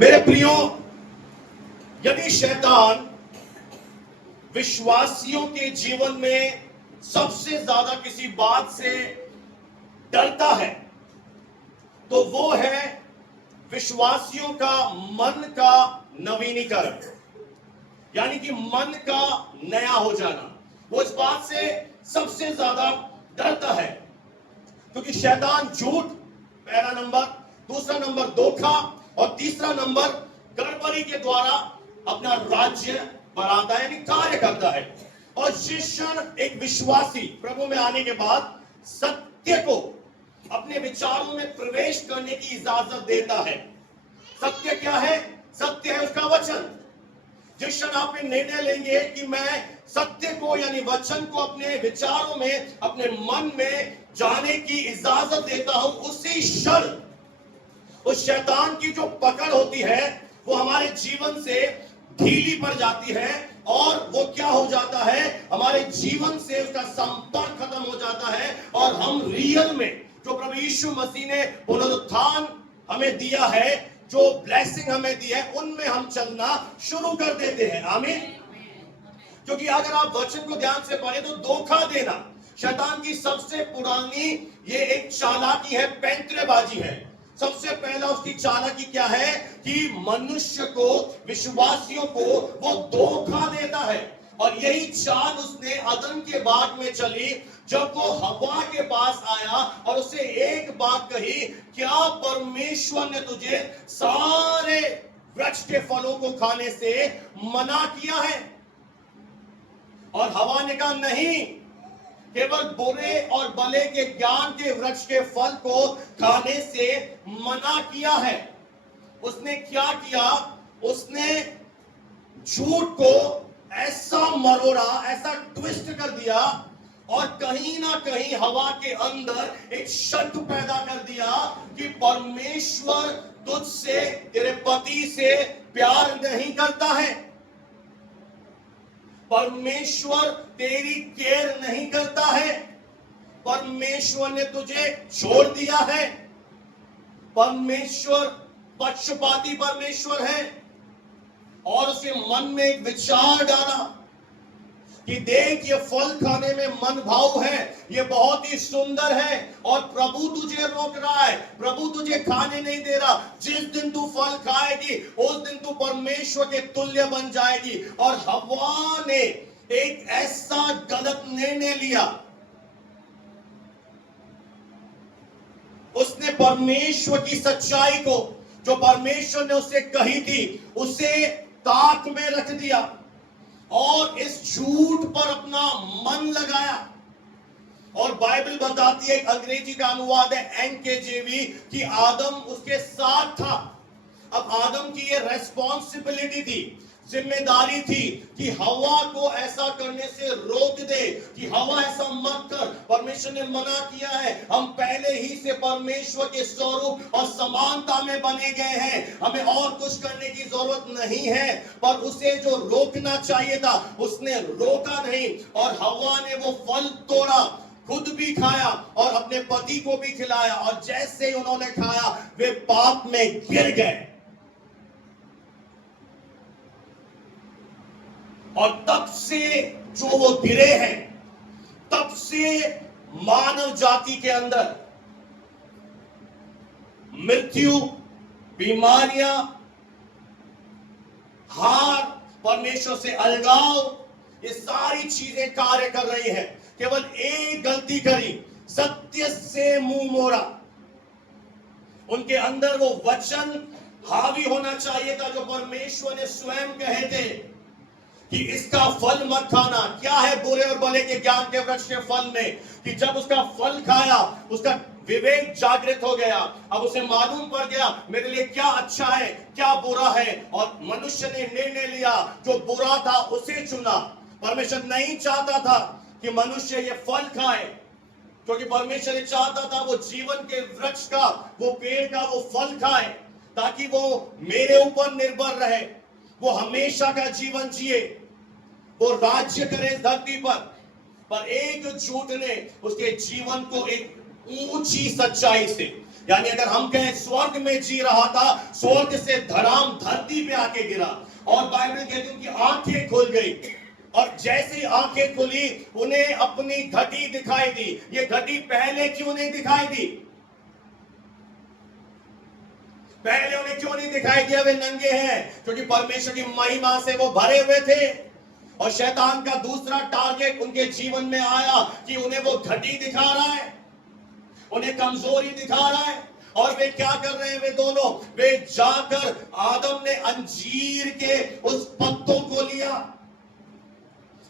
मेरे प्रियो, यदि शैतान विश्वासियों के जीवन में सबसे ज्यादा किसी बात से डरता है तो वो है विश्वासियों का मन का नवीनीकरण, यानी कि मन का नया हो जाना। वो इस बात से सबसे ज्यादा डरता है क्योंकि शैतान झूठ पहला नंबर, दूसरा नंबर धोखा और तीसरा नंबर गड़बड़ी के द्वारा अपना राज्य बढ़ाता है, यानी कार्य करता है। और जिस क्षण एक विश्वासी प्रभु में आने के बाद सत्य को अपने विचारों में प्रवेश करने की इजाजत देता है। सत्य क्या है? सत्य है उसका वचन। जिस क्षण आप निर्णय लेंगे कि मैं सत्य को यानी वचन को अपने विचारों में, अपने मन में जाने की इजाजत देता हूं, उसी क्षण उस शैतान की जो पकड़ होती है वो हमारे जीवन से ढीली पड़ जाती है और वो क्या हो जाता है, हमारे जीवन से उसका संपर्क खत्म हो जाता है और हम रियल में जो प्रभु यीशु मसीह ने पुनरुत्थान हमें दिया है, जो ब्लेसिंग हमें दी है, उनमें हम चलना शुरू कर देते हैं। आमीन। क्योंकि अगर आप वचन को ध्यान से पढ़ें तो धोखा देना शैतान की सबसे पुरानी ये एक चालाकी है, पैंतरेबाजी है। सबसे पहला उसकी चालाकी क्या है कि मनुष्य को, विश्वासियों को वो धोखा देता है। और यही चाल उसने अदन के बाग में चली जब वो हवा के पास आया और उसे एक बात कही, क्या परमेश्वर ने तुझे सारे वृक्ष के फलों को खाने से मना किया है? और हवा ने कहा नहीं, केवल बुरे और भले के ज्ञान के वृक्ष के फल को खाने से मना किया है। उसने क्या किया? उसने झूठ को ऐसा मरोड़ा, ऐसा ट्विस्ट कर दिया और कहीं ना कहीं हवा के अंदर एक शक पैदा कर दिया कि परमेश्वर तुझसे, तेरे पति से प्यार नहीं करता है, परमेश्वर तेरी केयर नहीं करता है, परमेश्वर ने तुझे छोड़ दिया है, परमेश्वर पक्षपाती परमेश्वर है। और उसके मन में एक विचार डाला कि देख, ये फल खाने में मन भाव है, ये बहुत ही सुंदर है और प्रभु तुझे रोक रहा है, प्रभु तुझे खाने नहीं दे रहा। जिस दिन तू फल खाएगी उस दिन तू परमेश्वर के तुल्य बन जाएगी। और हवा ने एक ऐसा गलत निर्णय लिया, उसने परमेश्वर की सच्चाई को, जो परमेश्वर ने उसे कही थी, उसे ताक में रख दिया और इस झूठ पर अपना मन लगाया। और बाइबल बताती है, अंग्रेजी का अनुवाद है NKJV, कि आदम उसके साथ था। अब आदम की ये रेस्पॉन्सिबिलिटी थी, जिम्मेदारी थी कि हवा को ऐसा करने से रोक दे, कि हवा ऐसा मत कर, परमेश्वर ने मना किया है, हम पहले ही से परमेश्वर के स्वरूप और समानता में बने गए हैं, हमें और कुछ करने की जरूरत नहीं है। पर उसे जो रोकना चाहिए था उसने रोका नहीं और हवा ने वो फल तोड़ा, खुद भी खाया और अपने पति को भी खिलाया। और जैसे ही उन्होंने खाया वे पाप में गिर गए और तब से जो वो गिरे हैं, तब से मानव जाति के अंदर मृत्यु, बीमारियां, हार, परमेश्वर से अलगाव, ये सारी चीजें कार्य कर रही हैं। केवल एक गलती करी, सत्य से मुंह मोड़ा। उनके अंदर वो वचन हावी होना चाहिए था जो परमेश्वर ने स्वयं कहे थे कि इसका फल मत खाना। क्या है बुरे और भले के ज्ञान के वृक्ष के फल में? कि जब उसका फल खाया उसका विवेक जागृत हो गया। अब उसे मालूम पड़ गया मेरे लिए क्या अच्छा है, क्या बुरा है। और मनुष्य ने निर्णय लिया, जो बुरा था उसे चुना। परमेश्वर नहीं चाहता था कि मनुष्य ये फल खाए, क्योंकि परमेश्वर ने चाहता था वो जीवन के वृक्ष का, वो पेड़ का वो फल खाए, ताकि वो मेरे ऊपर निर्भर रहे, वो हमेशा का जीवन जिए, वो राज्य करे धरती पर। पर एक झूठ ने उसके जीवन को एक ऊंची सच्चाई से, यानी अगर हम कहें स्वर्ग में जी रहा था, स्वर्ग से धड़ाम धरती पे आके गिरा। और बाइबल कहती है उनकी आंखें खुल गई, और जैसी आंखें खुली उन्हें अपनी घटी दिखाई दी। ये घटी पहले क्यों नहीं दिखाई दी? पहले उन्हें क्यों नहीं दिखाई दिया वे नंगे हैं? क्योंकि परमेश्वर की महिमा से वो भरे हुए थे। और शैतान का दूसरा टारगेट उनके जीवन में आया कि उन्हें वो घटी दिखा रहा है, उन्हें कमजोरी दिखा रहा है। और वे क्या कर रहे हैं? वे दोनों, वे जाकर आदम ने अंजीर के उस पत्तों को लिया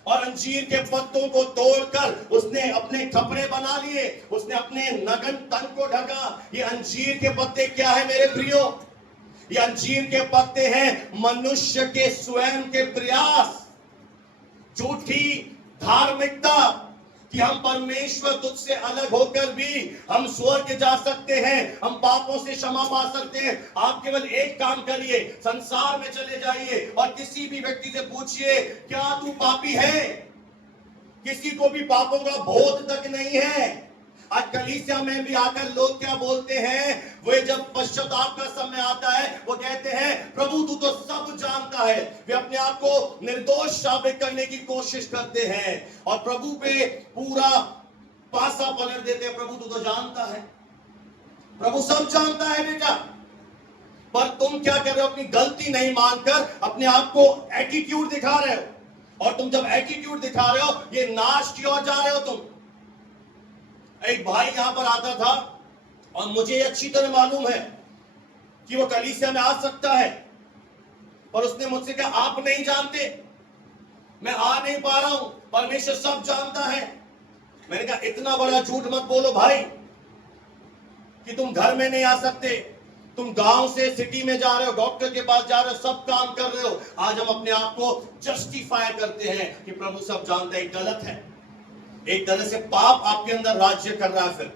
और अंजीर के पत्तों को तोड़कर उसने अपने कपड़े बना लिए, उसने अपने नग्न तन को ढका। ये अंजीर के पत्ते क्या है मेरे प्रियो? ये अंजीर के पत्ते हैं मनुष्य के स्वयं के प्रयास, झूठी धार्मिकता कि हम परमेश्वर तुझसे अलग होकर भी हम स्वर्ग जा सकते हैं, हम पापों से क्षमा पा सकते हैं। आप केवल एक काम करिए, संसार में चले जाइए और किसी भी व्यक्ति से पूछिए क्या तू पापी है? किसी को भी पापों का बोध तक नहीं है। आज कलीसिया में भी आकर लोग क्या बोलते हैं? वे जब पश्चाताप का समय आता है वो कहते हैं प्रभु तू तो सब जानता है। वे अपने आप को निर्दोष साबित करने की कोशिश करते हैं और प्रभु पे पूरा पासा पलट देते हैं। प्रभु तू तो जानता है, प्रभु सब जानता है बेटा। पर तुम क्या कर रहे हो? अपनी गलती नहीं मानकर अपने आप को एटीट्यूड दिखा रहे हो। और तुम जब एटीट्यूड दिखा रहे हो ये नाश की ओर जा रहे हो तुम। एक भाई यहां पर आता था और मुझे अच्छी तरह मालूम है कि वो कलीसिया में आ सकता है, पर उसने मुझसे कहा आप नहीं जानते, मैं आ नहीं पा रहा हूं, परमेश्वर सब जानता है। मैंने कहा इतना बड़ा झूठ मत बोलो भाई कि तुम घर में नहीं आ सकते, तुम गांव से सिटी में जा रहे हो, डॉक्टर के पास जा रहे हो, सब काम कर रहे हो। आज हम अपने आप को जस्टिफाई करते हैं कि प्रभु सब जानता है। गलत है। एक तरह से पाप आपके अंदर राज्य कर रहा है फिर।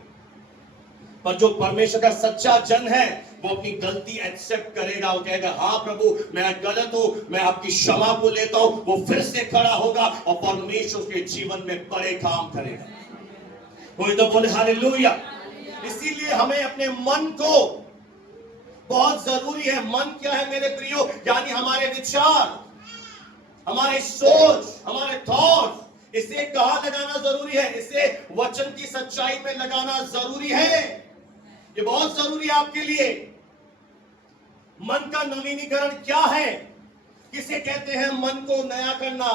पर जो परमेश्वर का सच्चा जन है वो अपनी गलती एक्सेप्ट करेगा। वो कहेगा हाँ प्रभु मैं गलत हूं, मैं आपकी क्षमा को लेता हूं। वो फिर से खड़ा होगा और परमेश्वर के जीवन में बड़े काम करेगा। कोई तो बोले हालेलुया। इसीलिए हमें अपने मन को बहुत जरूरी है। मन क्या है मेरे प्रियो? यानी हमारे विचार, हमारे सोच, हमारे थॉट्स, इसे कहां लगाना जरूरी है? इसे वचन की सच्चाई में लगाना जरूरी है। ये बहुत जरूरी है आपके लिए। मन का नवीनीकरण क्या है? किसे कहते हैं मन को नया करना?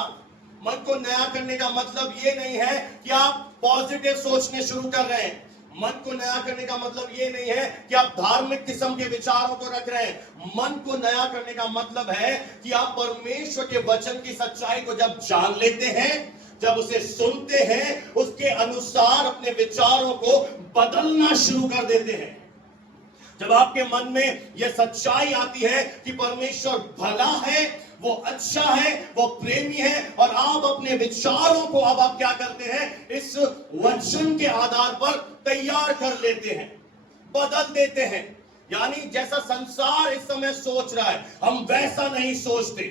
मन को नया करने का मतलब ये नहीं है कि आप पॉजिटिव सोचने शुरू कर रहे हैं। मन को नया करने का मतलब ये नहीं है कि आप धार्मिक किस्म के विचारों को रख रहे हैं। मन को नया करने का मतलब है कि आप परमेश्वर के वचन की सच्चाई को जब जान लेते हैं, जब उसे सुनते हैं, उसके अनुसार अपने विचारों को बदलना शुरू कर देते हैं। जब आपके मन में यह सच्चाई आती है कि परमेश्वर भला है, वो अच्छा है, वो प्रेमी है, और आप अपने विचारों को अब आप क्या करते हैं? इस वचन के आधार पर तैयार कर लेते हैं, बदल देते हैं। यानी जैसा संसार इस समय सोच रहा है हम वैसा नहीं सोचते।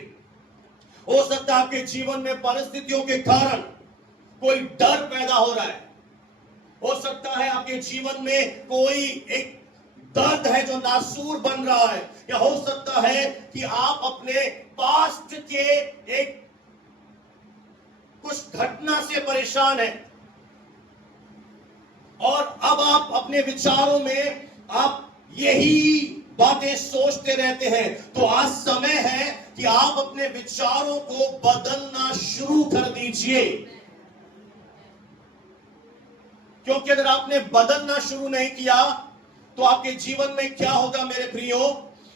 हो सकता है आपके जीवन में परिस्थितियों के कारण कोई डर पैदा हो रहा है। हो सकता है आपके जीवन में कोई एक दर्द है जो नासूर बन रहा है। या हो सकता है कि आप अपने पास्ट के एक कुछ घटना से परेशान हैं और अब आप अपने विचारों में आप यही बातें सोचते रहते हैं। तो आज समय है कि आप अपने विचारों को बदलना शुरू कर दीजिए, क्योंकि अगर आपने बदलना शुरू नहीं किया तो आपके जीवन में क्या होगा मेरे प्रियो?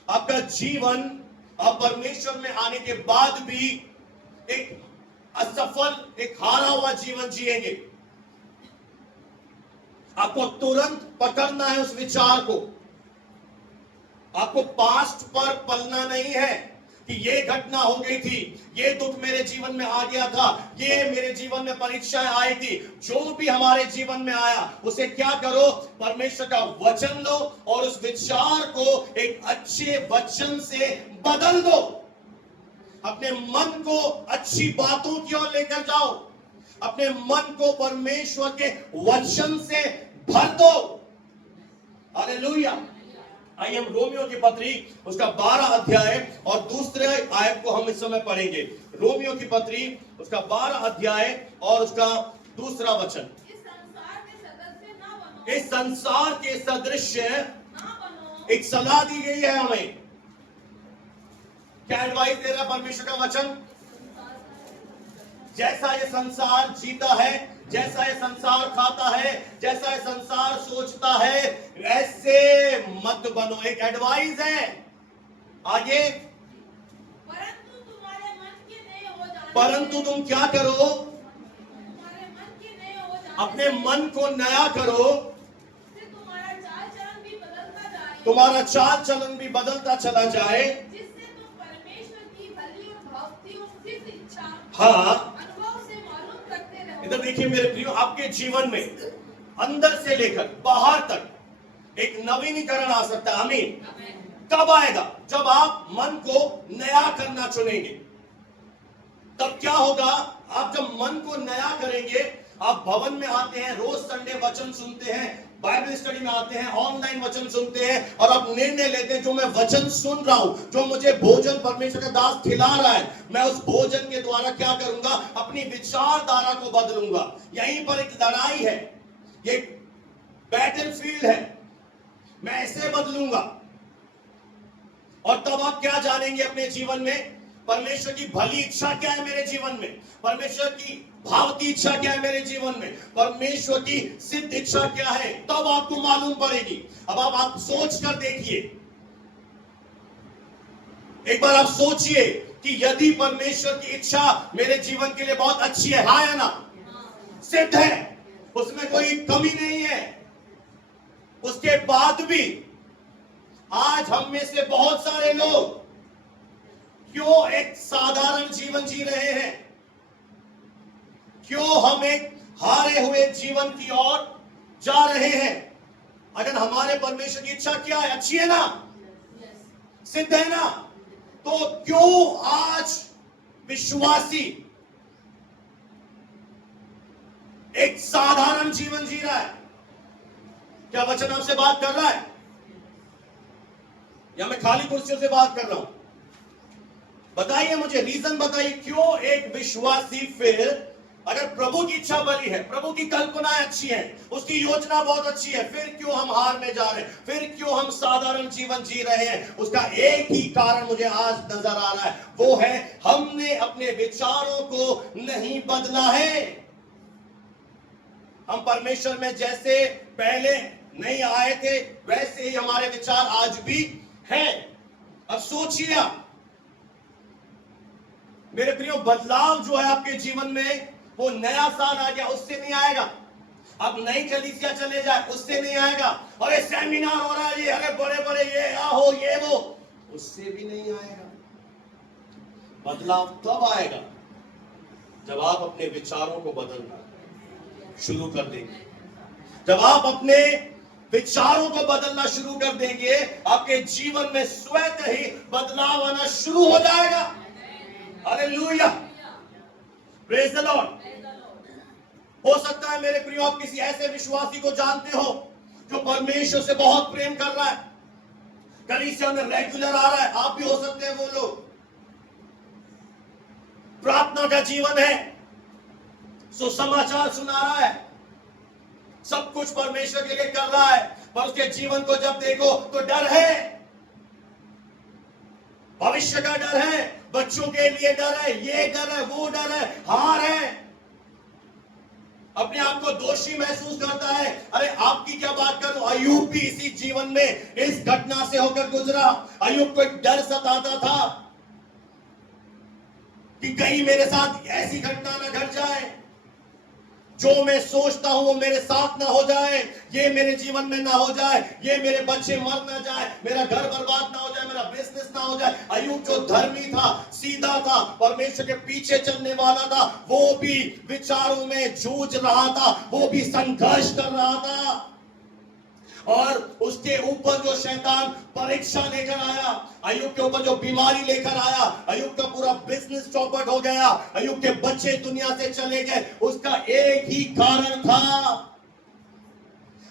आपका जीवन आप परमेश्वर में आने के बाद भी एक असफल, एक हारा हुआ जीवन जिएंगे। आपको तुरंत पकड़ना है उस विचार को। आपको पास्ट पर पलना नहीं है कि ये घटना हो गई थी, ये दुख मेरे जीवन में आ गया था, ये मेरे जीवन में परीक्षाएं आई थी। जो भी हमारे जीवन में आया उसे क्या करो? परमेश्वर का वचन लो और उस विचार को एक अच्छे वचन से बदल दो। अपने मन को अच्छी बातों की ओर लेकर जाओ, अपने मन को परमेश्वर के वचन से भर दो। हालेलुया। आइए हम रोमियो की पत्री उसका 12 अध्याय और दूसरे आयत को हम इस समय पढ़ेंगे। रोमियो की पत्री उसका 12 अध्याय और उसका दूसरा वचन। इस संसार के सदृश्य एक सलाह दी गई है हमें। क्या एडवाइस दे रहा है परमेश्वर का वचन? जैसा ये संसार जीता है, जैसा ये संसार खाता है, जैसा ये संसार सोचता है, ऐसे मत बनो। एक एडवाइस है। आगे, परंतु तुम क्या करो? अपने मन को नया करो, तुम्हारा चाल चलन भी बदलता चला जाए, हाँ। इधर देखिए मेरे प्रियो, आपके जीवन में अंदर से लेकर बाहर तक एक नवीनीकरण आ सकता है। आमीन। कब आएगा? जब आप मन को नया करना चुनेंगे। तब क्या होगा? आप जब मन को नया करेंगे, आप भवन में आते हैं, रोज संडे वचन सुनते हैं, बाइबल स्टडी में आते हैं, ऑनलाइन वचन सुनते हैं, और आप निर्णय लेते हैं जो मैं वचन सुन रहा हूं, जो मुझे भोजन परमेश्वर का दास खिला रहा है, मैं उस भोजन के द्वारा क्या करूंगा? अपनी विचारधारा को बदलूंगा। यहीं पर एक लड़ाई है, ये बैटलफील्ड है। मैं ऐसे बदलूंगा, और तब आप क्या जानेंगे अपने जीवन में? परमेश्वर की भली इच्छा क्या है मेरे जीवन में, परमेश्वर की भावती इच्छा क्या है मेरे जीवन में, परमेश्वर की सिद्ध इच्छा क्या है, तब आपको मालूम पड़ेगी। अब आप सोच कर देखिए, एक बार आप सोचिए कि यदि परमेश्वर की इच्छा मेरे जीवन के लिए बहुत अच्छी है, हाँ या ना? सिद्ध है, उसमें कोई कमी नहीं है, उसके बाद भी आज हम में से बहुत सारे लोग क्यों एक साधारण जीवन जी रहे हैं? क्यों हम एक हारे हुए जीवन की ओर जा रहे हैं? अगर हमारे परमेश्वर की इच्छा क्या है? अच्छी है ना, सिद्ध है ना, तो क्यों आज विश्वासी एक साधारण जीवन जी रहा है? क्या वचन आपसे बात कर रहा है, या मैं खाली कुर्सियों से बात कर रहा हूं? बताइए मुझे, रीजन बताइए क्यों एक विश्वासी फिर, अगर प्रभु की इच्छा भली है, प्रभु की कल्पनाएं अच्छी हैं, उसकी योजना बहुत अच्छी है, फिर क्यों हम हार में जा रहे हैं? फिर क्यों हम साधारण जीवन जी रहे हैं? उसका एक ही कारण मुझे आज नजर आ रहा है, वो है हमने अपने विचारों को नहीं बदला है। हम परमेश्वर में जैसे पहले नहीं आए थे, वैसे ही हमारे विचार आज भी हैं। अब सोचिए आप मेरे प्रियो, बदलाव जो है आपके जीवन में, वो नया साल आ गया उससे नहीं आएगा, अब नई कलीसिया चले जाए उससे नहीं आएगा, और ये सेमिनार हो रहा है, ये अरे बड़े बड़े ये हो ये वो, उससे भी नहीं आएगा। बदलाव तब आएगा जब आप अपने विचारों को बदलना शुरू कर देंगे। जब आप अपने विचारों को बदलना शुरू कर देंगे, आपके जीवन में स्वतः ही बदलाव आना शुरू हो जाएगा। Hallelujah, praise the Lord. हो सकता है मेरे प्रियो आप किसी ऐसे विश्वासी को जानते हो जो परमेश्वर से बहुत प्रेम कर रहा है, कलीसिया में रेगुलर आ रहा है, आप भी हो सकते हैं वो लोग। प्रार्थना का जीवन है, सुसमाचार सुना रहा है, सब कुछ परमेश्वर के लिए कर रहा है, पर उसके जीवन को जब देखो तो डर है, भविष्य का डर है, बच्चों के लिए डर है, ये डर है, वो डर है, हार है, अपने आप को दोषी महसूस करता है। अरे आपकी क्या बात करूं, अय्यूब भी इसी जीवन में इस घटना से होकर गुजरा। अय्यूब को एक डर सताता था कि कहीं मेरे साथ ऐसी घटना न घट जाए, जो मैं सोचता हूं वो मेरे साथ ना हो जाए, ये मेरे जीवन में ना हो जाए, ये मेरे बच्चे मर ना जाए, मेरा घर बर्बाद ना हो जाए, मेरा बिजनेस ना हो जाए। अय्यूब जो धर्मी था, सीधा था, परमेश्वर के पीछे चलने वाला था, वो भी विचारों में जूझ रहा था, वो भी संघर्ष कर रहा था, और उसके ऊपर जो शैतान परीक्षा लेकर आया, अय्यूब के ऊपर जो बीमारी लेकर आया, अय्यूब का पूरा बिजनेस चौपट हो गया, अय्यूब के बच्चे दुनिया से चले गए, उसका एक ही कारण था,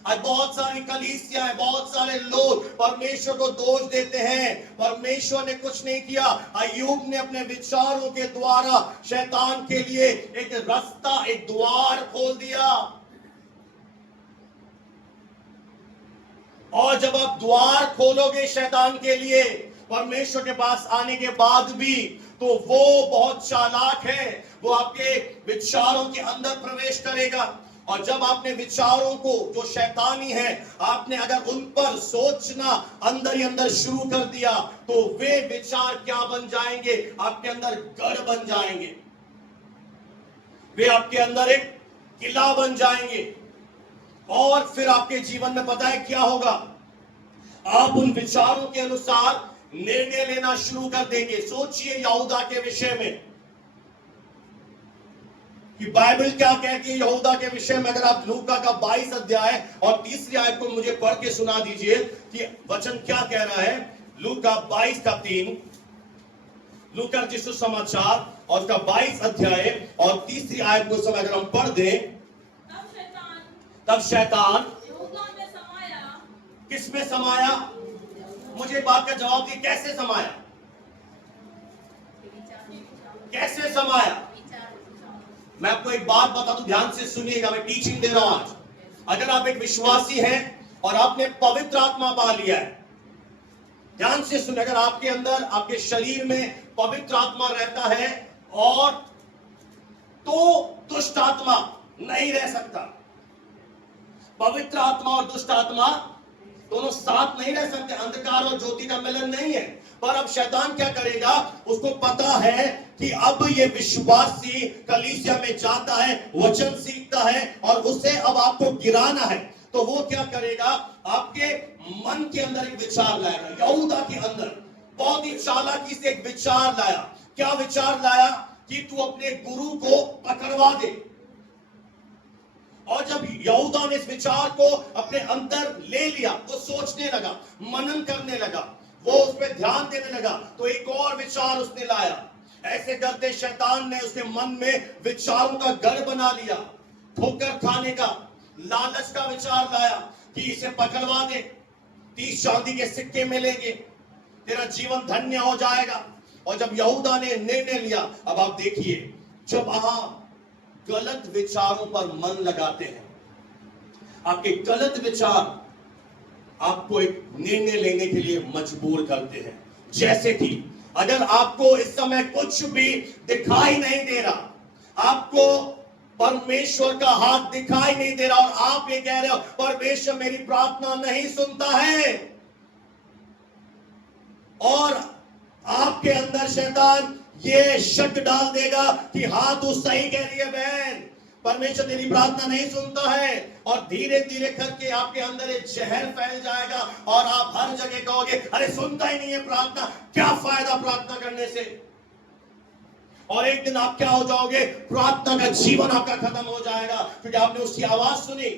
आज बहुत सारी कलीसियां हैं, बहुत सारे लोग परमेश्वर को दोष देते हैं, परमेश्वर ने कुछ नहीं किया। अय्यूब ने अपने विचारों के द्वारा शैतान के लिए एक रास्ता, एक द्वार खोल दिया। और जब आप द्वार खोलोगे शैतान के लिए परमेश्वर के पास आने के बाद भी, तो वो बहुत चालाक है, वो आपके विचारों के अंदर प्रवेश करेगा। और जब आपने विचारों को जो शैतानी है, आपने अगर उन पर सोचना अंदर ही अंदर शुरू कर दिया, तो वे विचार क्या बन जाएंगे? आपके अंदर गढ़ बन जाएंगे, वे आपके अंदर एक किला बन जाएंगे। और फिर आपके जीवन में पता है क्या होगा? आप उन विचारों के अनुसार निर्णय लेना शुरू कर देंगे। सोचिए यहूदा के विषय में कि बाइबल क्या कहती है यहूदा के विषय में। अगर आप लूका का 22 अध्याय और 3री आयत को मुझे पढ़ के सुना दीजिए कि वचन क्या कह रहा है। लूका 22 का 3, लूका जिसु समाचार और उसका 22 अध्याय और 3री आयत को समय अगर हम पढ़ दें, तब शैतान यहूदा में समाया। किस में समाया? मुझे बात का जवाब दिए, कैसे समाया? कैसे समाया? मैं आपको एक बात बता दूं, ध्यान से सुनिएगा, मैं टीचिंग दे रहा हूं आज। अगर आप एक विश्वासी हैं और आपने पवित्र आत्मा पा लिया है, ध्यान से सुनिए, अगर आपके अंदर, आपके शरीर में पवित्र आत्मा रहता है, और तो दुष्ट आत्मा नहीं रह सकता। पवित्र आत्मा और दुष्ट आत्मा दोनों साथ नहीं रह सकते, अंधकार और ज्योति का मिलन नहीं है। पर अब शैतान क्या करेगा? उसको पता है कि अब ये विश्वासी कलीसिया में जाता है, वचन सीखता है, और उसे अब आपको गिराना है। तो वो क्या करेगा? आपके मन के अंदर एक विचार लाएगा। यहूदा के अंदर बहुत ही चालाकी से एक विचार लाया। क्या विचार लाया? कि तू अपने गुरु को पकड़वा दे। और जब यहूदा ने इस विचार को अपने अंदर ले लिया, वो सोचने लगा, मनन करने लगा, वो उस पर ध्यान देने लगा, तो एक और विचार उसने लाया। ऐसे करते शैतान ने उसके मन में विचारों का गढ़ बना लिया। ठोकर खाने का, लालच का विचार लाया कि इसे पकड़वा दे, 30 चांदी के सिक्के मिलेंगे, तेरा जीवन धन्य हो जाएगा। और जब यहूदा ने निर्णय लिया, अब आप देखिए, जब आप गलत विचारों पर मन लगाते हैं, आपके गलत विचार आपको एक निर्णय लेने के लिए मजबूर करते हैं। जैसे कि अगर आपको इस समय कुछ भी दिखाई नहीं दे रहा, आपको परमेश्वर का हाथ दिखाई नहीं दे रहा, और आप ये कह रहे हो परमेश्वर मेरी प्रार्थना नहीं सुनता है, और आपके अंदर शैतान ये शक डाल देगा कि हाँ तू सही कह रही है बहन, परमेश्वर तेरी प्रार्थना नहीं सुनता है, और धीरे धीरे करके आपके अंदर एक जहर फैल जाएगा, और आप हर जगह कहोगे अरे सुनता ही नहीं है प्रार्थना, क्या फायदा प्रार्थना करने से। और एक दिन आप क्या हो जाओगे? प्रार्थना का जीवन आपका खत्म हो जाएगा, क्योंकि आपने उसकी आवाज सुनी।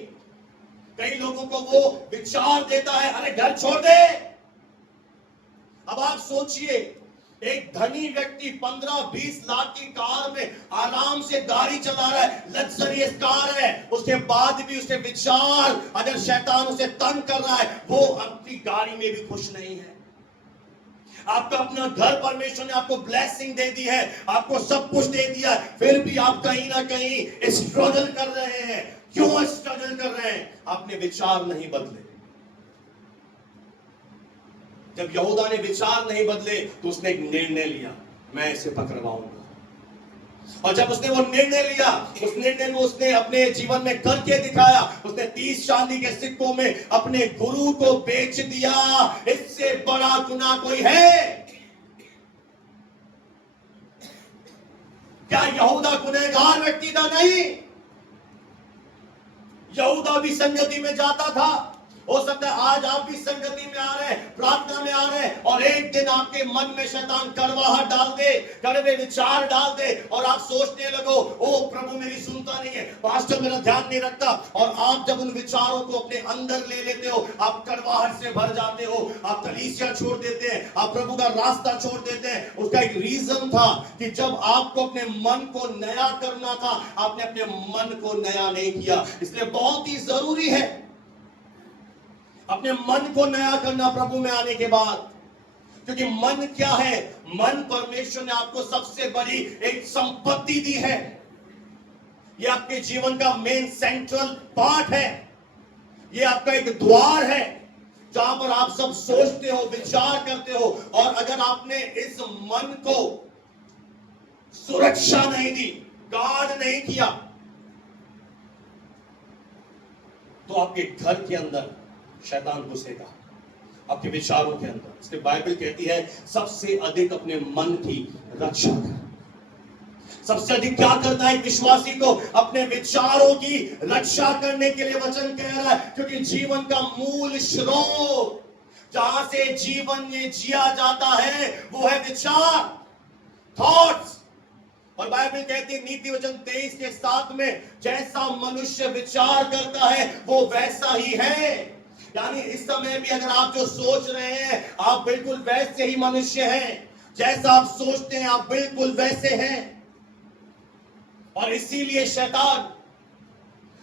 कई लोगों को वो विचार देता है अरे घर छोड़ दे। अब आप सोचिए, एक धनी व्यक्ति 15-20 लाख की कार में आराम से गाड़ी चला रहा है, लग्जरियस कार है, उसके बाद भी उसके विचार, अगर शैतान उसे तंग कर रहा है, वो अपनी गाड़ी में भी खुश नहीं है। आपका अपना घर परमेश्वर ने आपको ब्लेसिंग दे दी है, आपको सब कुछ दे दिया, फिर भी आप कहीं ना कहीं स्ट्रगल कर रहे हैं। क्यों स्ट्रगल कर रहे हैं? आपने विचार नहीं बदले। जब यहूदा ने विचार नहीं बदले, तो उसने एक निर्णय लिया, मैं इसे पकड़वाऊंगा। और जब उसने वो निर्णय लिया, उस निर्णय को उसने अपने जीवन में करके दिखाया। उसने 30 चांदी के सिक्कों में अपने गुरु को बेच दिया। इससे बड़ा गुनाह कोई है क्या? यहूदा गुनहगार व्यक्ति था? नहीं, यहूदा भी संगति में जाता था। हो सकता है आज आप भी संगति में आ रहे हैं, प्रार्थना में आ रहे हैं, और एक दिन आपके मन में शैतान कड़वाहट डाल दे, कड़वे विचार डाल दे, और आप सोचने लगो ओ प्रभु मेरी सुनता नहीं है, पास्टर मेरा ध्यान नहीं रखता। और आप जब उन विचारों को अपने अंदर ले लेते हो, आप कड़वाहट से भर जाते हो, आप कलीसिया छोड़ देते हैं, आप प्रभु का रास्ता छोड़ देते हैं। उसका एक रीजन था कि जब आपको अपने मन को नया करना था, आपने अपने मन को नया नहीं किया। इसलिए बहुत ही जरूरी है अपने मन को नया करना प्रभु में आने के बाद। क्योंकि मन क्या है? मन परमेश्वर ने आपको सबसे बड़ी एक संपत्ति दी है। ये आपके जीवन का मेन सेंट्रल पार्ट है। ये आपका एक द्वार है जहां पर आप सब सोचते हो, विचार करते हो। और अगर आपने इस मन को सुरक्षा नहीं दी, गार्ड नहीं किया, तो आपके घर के अंदर शैतान घुसेगा, आपके विचारों के अंदर। इसलिए बाइबल कहती है सबसे अधिक अपने मन की रक्षा कर। सबसे अधिक क्या करना है विश्वासी को? अपने विचारों की रक्षा करने के लिए वचन कह रहा है। क्योंकि जीवन का मूल स्रोत जहां से जीवन ये जिया जाता है वो है विचार, थॉट्स। और बाइबल कहती है नीति वचन 23 के 7 में, जैसा मनुष्य विचार करता है वो वैसा ही है। यानी इस समय भी अगर आप जो सोच रहे हैं आप बिल्कुल वैसे ही मनुष्य हैं। जैसा आप सोचते हैं आप बिल्कुल वैसे हैं। और इसीलिए शैतान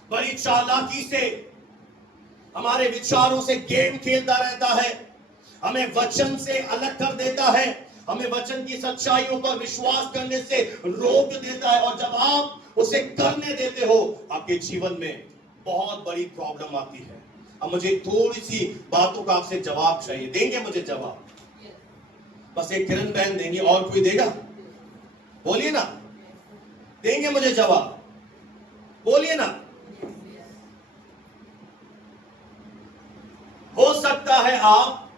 बड़ी चालाकी से हमारे विचारों से गेम खेलता रहता है, हमें वचन से अलग कर देता है, हमें वचन की सच्चाइयों पर विश्वास करने से रोक देता है। और जब आप उसे करने देते हो आपके जीवन में बहुत बड़ी प्रॉब्लम आती है। अब मुझे थोड़ी सी बातों का आपसे जवाब चाहिए। देंगे मुझे जवाब? बस एक किरण बहन देंगी, और कोई देगा? बोलिए ना, देंगे मुझे जवाब? बोलिए ना। हो सकता है आप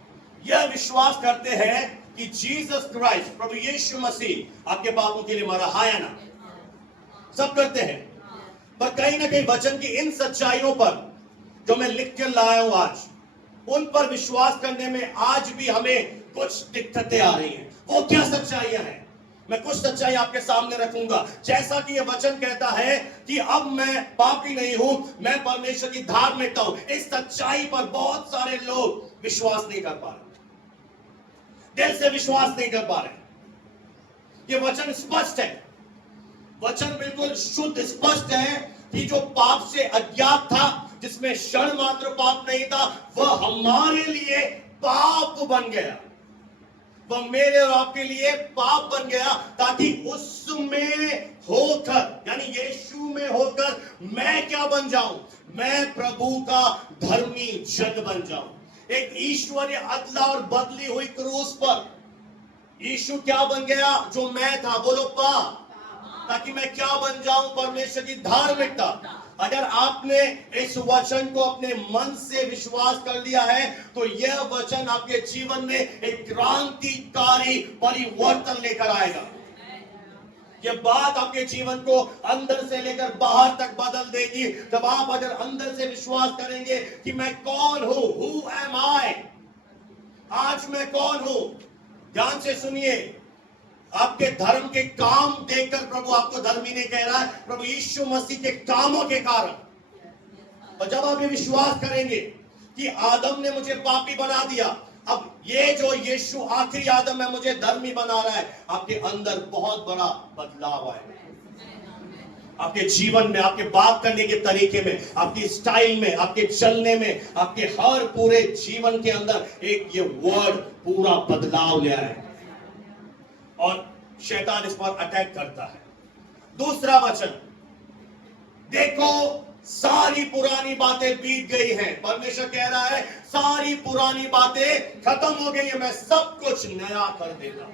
यह विश्वास करते हैं कि जीसस क्राइस्ट, प्रभु यीशु मसीह आपके पापों के लिए मरा, हाँ या ना? सब करते हैं। पर कहीं ना कहीं वचन की इन सच्चाइयों पर जो मैं लिख कर लाया हूं आज, उन पर विश्वास करने में आज भी हमें कुछ दिक्कतें आ रही हैं। वो क्या सच्चाइयां हैं? मैं कुछ सच्चाई आपके सामने रखूंगा। जैसा कि यह वचन कहता है कि अब मैं पापी नहीं हूं, मैं परमेश्वर की धार्मिकता हूं। इस सच्चाई पर बहुत सारे लोग विश्वास नहीं कर पा रहे, दिल से विश्वास नहीं कर पा रहे। यह वचन स्पष्ट है, वचन बिल्कुल शुद्ध स्पष्ट है कि जो पाप से अज्ञात था, जिसमें क्षण मात्र पाप नहीं था, वह हमारे लिए पाप बन गया। वह मेरे और आपके लिए पाप बन गया ताकि उसमें होकर, यानी यीशु में होकर मैं क्या बन जाऊं? मैं प्रभु का धर्मी जन बन जाऊं। एक ईश्वरीय अदला और बदली हुई क्रूस पर यीशु क्या बन गया? जो मैं था, बोलो पाप, ताकि मैं क्या बन जाऊं? परमेश्वर की धार्मिकता। अगर आपने इस वचन को अपने मन से विश्वास कर लिया है तो यह वचन आपके जीवन में एक क्रांतिकारी परिवर्तन लेकर आएगा। यह बात आपके जीवन को अंदर से लेकर बाहर तक बदल देगी। जब आप अगर अंदर से विश्वास करेंगे कि मैं कौन हूं, हु एम आई, आज मैं कौन हूं। ध्यान से सुनिए, आपके धर्म के काम देखकर प्रभु आपको धर्मी नहीं कह रहा है, प्रभु यीशु मसीह के कामों के कारण। और जब आप ये विश्वास करेंगे कि आदम ने मुझे पापी बना दिया, अब ये जो यीशु आखिरी आदम है मुझे धर्मी बना रहा है, आपके अंदर बहुत बड़ा बदलाव आएगा। आपके जीवन में, आपके बात करने के तरीके में, आपकी स्टाइल में, आपके चलने में, आपके हर पूरे जीवन के अंदर एक ये वर्ड पूरा बदलाव ले आएगा। और शैतान इस पर अटैक करता है। दूसरा वचन देखो, सारी पुरानी बातें बीत गई हैं। परमेश्वर कह रहा है सारी पुरानी बातें खत्म हो गई है, मैं सब कुछ नया कर देता हूं,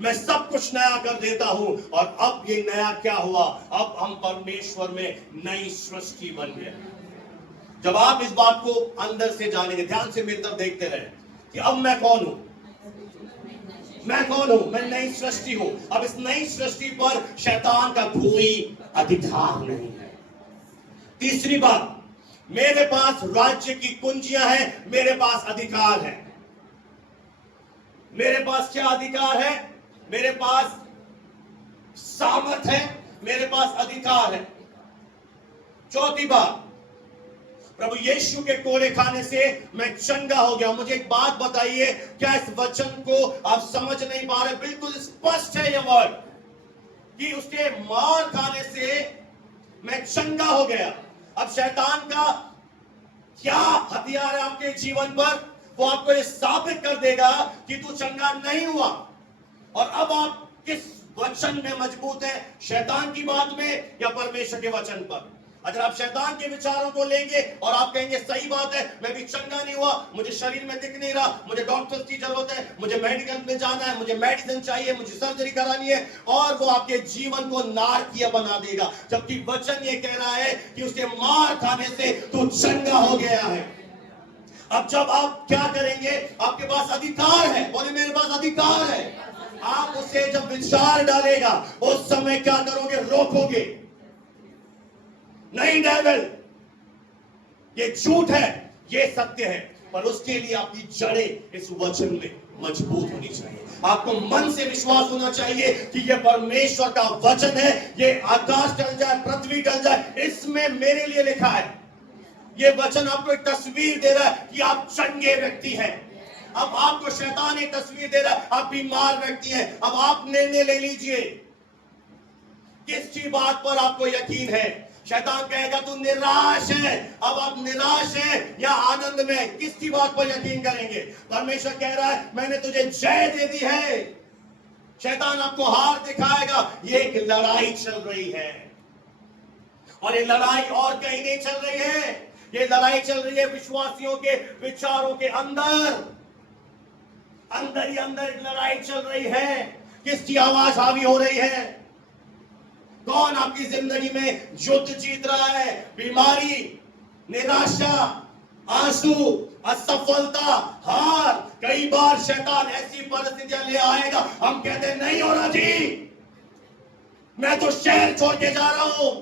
मैं सब कुछ नया कर देता हूं। और अब ये नया क्या हुआ? अब हम परमेश्वर में नई सृष्टि बन गए। जब आप इस बात को अंदर से जानेंगे, ध्यान से मेरी तरफ देखते रहे कि अब मैं कौन हूं, मैं कौन हूं? मैं नई सृष्टि हूं। अब इस नई सृष्टि पर शैतान का कोई अधिकार नहीं है। तीसरी बात, मेरे पास राज्य की कुंजियां हैं, मेरे पास अधिकार है। मेरे पास क्या अधिकार है? मेरे पास सामर्थ है, मेरे पास अधिकार है। चौथी बात, प्रभु यीशु के कोड़े खाने से मैं चंगा हो गया। मुझे एक बात बताइए, क्या इस वचन को आप समझ नहीं पा रहे? बिल्कुल स्पष्ट है यह वर्ड कि उसके मार खाने से मैं चंगा हो गया। अब शैतान का क्या हथियार है आपके जीवन पर, वो आपको ये साबित कर देगा कि तू चंगा नहीं हुआ। और अब आप किस वचन में मजबूत है, शैतान की बात में या परमेश्वर के वचन पर? अगर आप शैतान के विचारों को लेंगे और आप कहेंगे सही बात है, मैं भी चंगा नहीं हुआ, मुझे शरीर में दिख नहीं रहा, मुझे डॉक्टर्स की जरूरत है, मुझे मेडिकल में जाना है, मुझे मेडिसिन चाहिए, मुझे सर्जरी करानी है, और वो आपके जीवन को नारकीय बना देगा। जबकि वचन ये कह रहा है कि उसके मार खाने से तू चंगा हो गया है। अब जब आप क्या करेंगे, आपके पास अधिकार है, बोले मेरे पास अधिकार है। आप उसे जब विचार डालेगा उस समय क्या करोगे, रोकोगे नहीं। डेविल ये झूठ है, ये सत्य है, पर उसके लिए आपकी जड़ें इस वचन में मजबूत होनी चाहिए। आपको मन से विश्वास होना चाहिए कि ये परमेश्वर का वचन है, ये आकाश टल जाए, पृथ्वी टल जाए, इसमें मेरे लिए लिखा है। ये वचन आपको एक तस्वीर दे रहा है कि आप चंगे व्यक्ति हैं। अब आपको शैतान एक तस्वीर दे रहा है, आप बीमार व्यक्ति हैं। अब आप निर्णय ले लीजिए, किसकी बात पर आपको यकीन है। शैतान कहेगा तू निराश है, अब आप निराश हैं या आनंद में, किसकी बात पर यकीन करेंगे? परमेश्वर कह रहा है मैंने तुझे जय दे दी है। शैतान आपको हार दिखाएगा। ये एक लड़ाई चल रही है, और ये लड़ाई और कहीं नहीं चल रही है, ये लड़ाई चल रही है विश्वासियों के विचारों के अंदर। अंदर ही अंदर एक लड़ाई चल रही है। किसकी आवाज हावी हो रही है? कौन आपकी जिंदगी में युद्ध जीत रहा है? बीमारी, निराशा, आंसू, असफलता, हार। कई बार शैतान ऐसी परिस्थितियां ले आएगा, हम कहते हैं नहीं हो रहा जी, मैं तो शहर छोड़ के जा रहा हूं,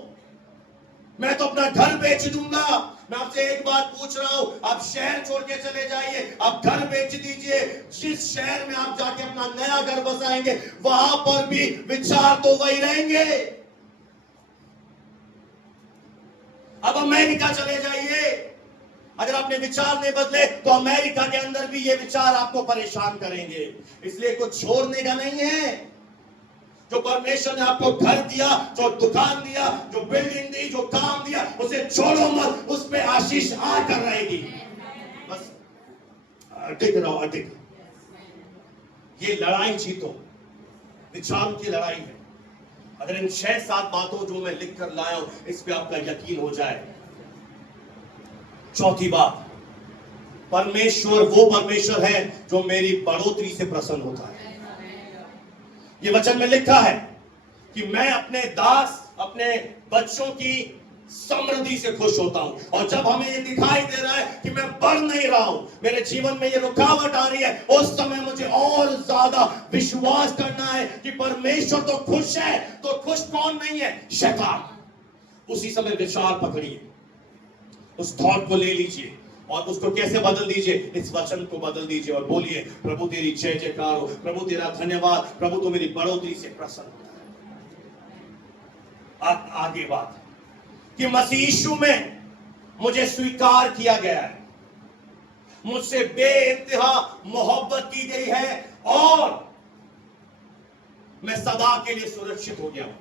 मैं तो अपना घर बेच दूंगा। मैं आपसे एक बात पूछ रहा हूं, आप शहर छोड़ के चले जाइए, आप घर बेच दीजिए, जिस शहर में आप जाके अपना नया घर बसाएंगे वहां पर भी विचार तो वही रहेंगे। अब अमेरिका चले जाइए, अगर आपने विचार नहीं बदले तो अमेरिका के अंदर भी ये विचार आपको परेशान करेंगे। इसलिए कुछ छोड़ने का नहीं है। जो परमेश्वर ने आपको घर दिया, जो दुकान दिया, जो बिल्डिंग दी, जो काम दिया, उसे छोड़ो मत, उस पे आशीष आकर रहेगी। बस अटक रहो, अटक। ये लड़ाई जीतो, विचारों की लड़ाई है। अगर इन 6-7 बातों जो मैं लिख कर लाया हूं इस पे आपका यकीन हो जाए। चौथी बात, परमेश्वर वो परमेश्वर है जो मेरी बढ़ोतरी से प्रसन्न होता है। ये वचन में लिखा है कि मैं अपने दास, अपने बच्चों की समृद्धि से खुश होता हूं। और जब हमें ये दिखाई दे रहा है कि मैं बढ़ नहीं रहा हूं, मेरे जीवन में ये रुकावट आ रही है, उस समय मुझे और ज्यादा विश्वास करना है कि परमेश्वर तो खुश है। तो खुश कौन नहीं है? शैतान। उसी समय विचार पकड़िए, उस थॉट को ले लीजिए और उसको कैसे बदल दीजिए? इस वचन को बदल दीजिए और बोलिए प्रभु तेरी जय जयकार हो, प्रभु तेरा धन्यवाद, प्रभु तो मेरी बढ़ोतरी से प्रसन्न होता है। आगे बात कि मसीह यीशु में मुझे स्वीकार किया गया है, मुझसे बेइंतहा मोहब्बत की गई है और मैं सदा के लिए सुरक्षित हो गया हूं।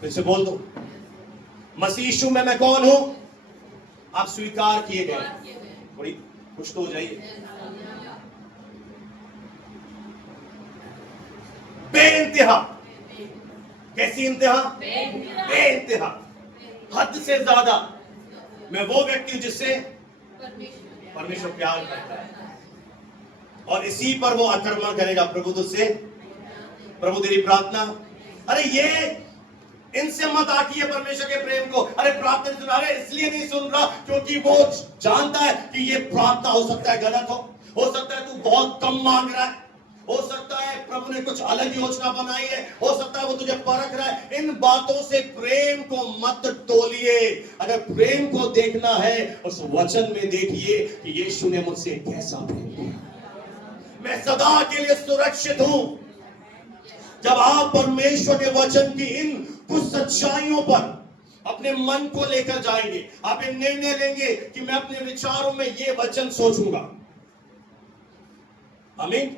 फिर से बोल दो, मसीह यीशु में मैं कौन हूं? आप स्वीकार किए गए। थोड़ी कुछ तो हो जाइए। बेइंतहा, कैसी इंतहा? बेइंतहा, हद से ज्यादा। मैं वो व्यक्ति हूं जिससे परमेश्वर प्यार करता है और इसी पर वो आक्रमण करेगा। प्रभु तुझसे, प्रभु तेरी प्रार्थना, अरे ये इनसे मत आकी है परमेश्वर के प्रेम को। अरे प्रार्थना नहीं सुन रहा, अरे इसलिए नहीं सुन रहा क्योंकि वो जानता है कि ये प्रार्थना हो सकता है गलत हो सकता है तू बहुत कम मांग रहा है, हो सकता है प्रभु ने कुछ अलग योजना बनाई है, हो सकता है वो तुझे परख रहा है। इन बातों से प्रेम को मत तोलिए। अगर प्रेम को देखना है उस वचन में देखिए कि यीशु ने मुझसे कैसा प्रेम किया। मैं सदा के लिए सुरक्षित हूं। जब आप परमेश्वर के वचन की इन कुछ सच्चाइयों पर अपने मन को लेकर जाएंगे, आप ये निर्णय लेंगे कि मैं अपने विचारों में ये वचन सोचूंगा। आमीन।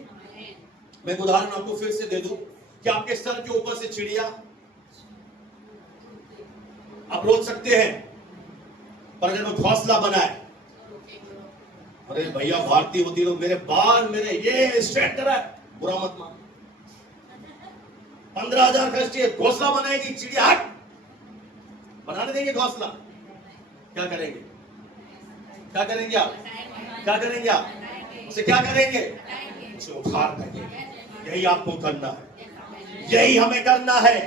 मैं उदाहरण आपको फिर से दे दूं कि आपके सर के ऊपर से चिड़िया, आप रोज सकते हैं पर अगर वो घोंसला बनाए, अरे भैया भारतीय होती लोग मेरे बाल मेरे ये स्ट्रेट करा है, बुरा मत मान, 15,000 खर्च किए, घोंसला बनाएगी चिड़िया, हट बनाने देंगे घोंसला, क्या करेंगे? क्या करेंगे आप? क्या करेंगे आप? उसे क्या करेंगे? उसे उखाड़ देंगे। यही आपको करना है, यही हमें करना है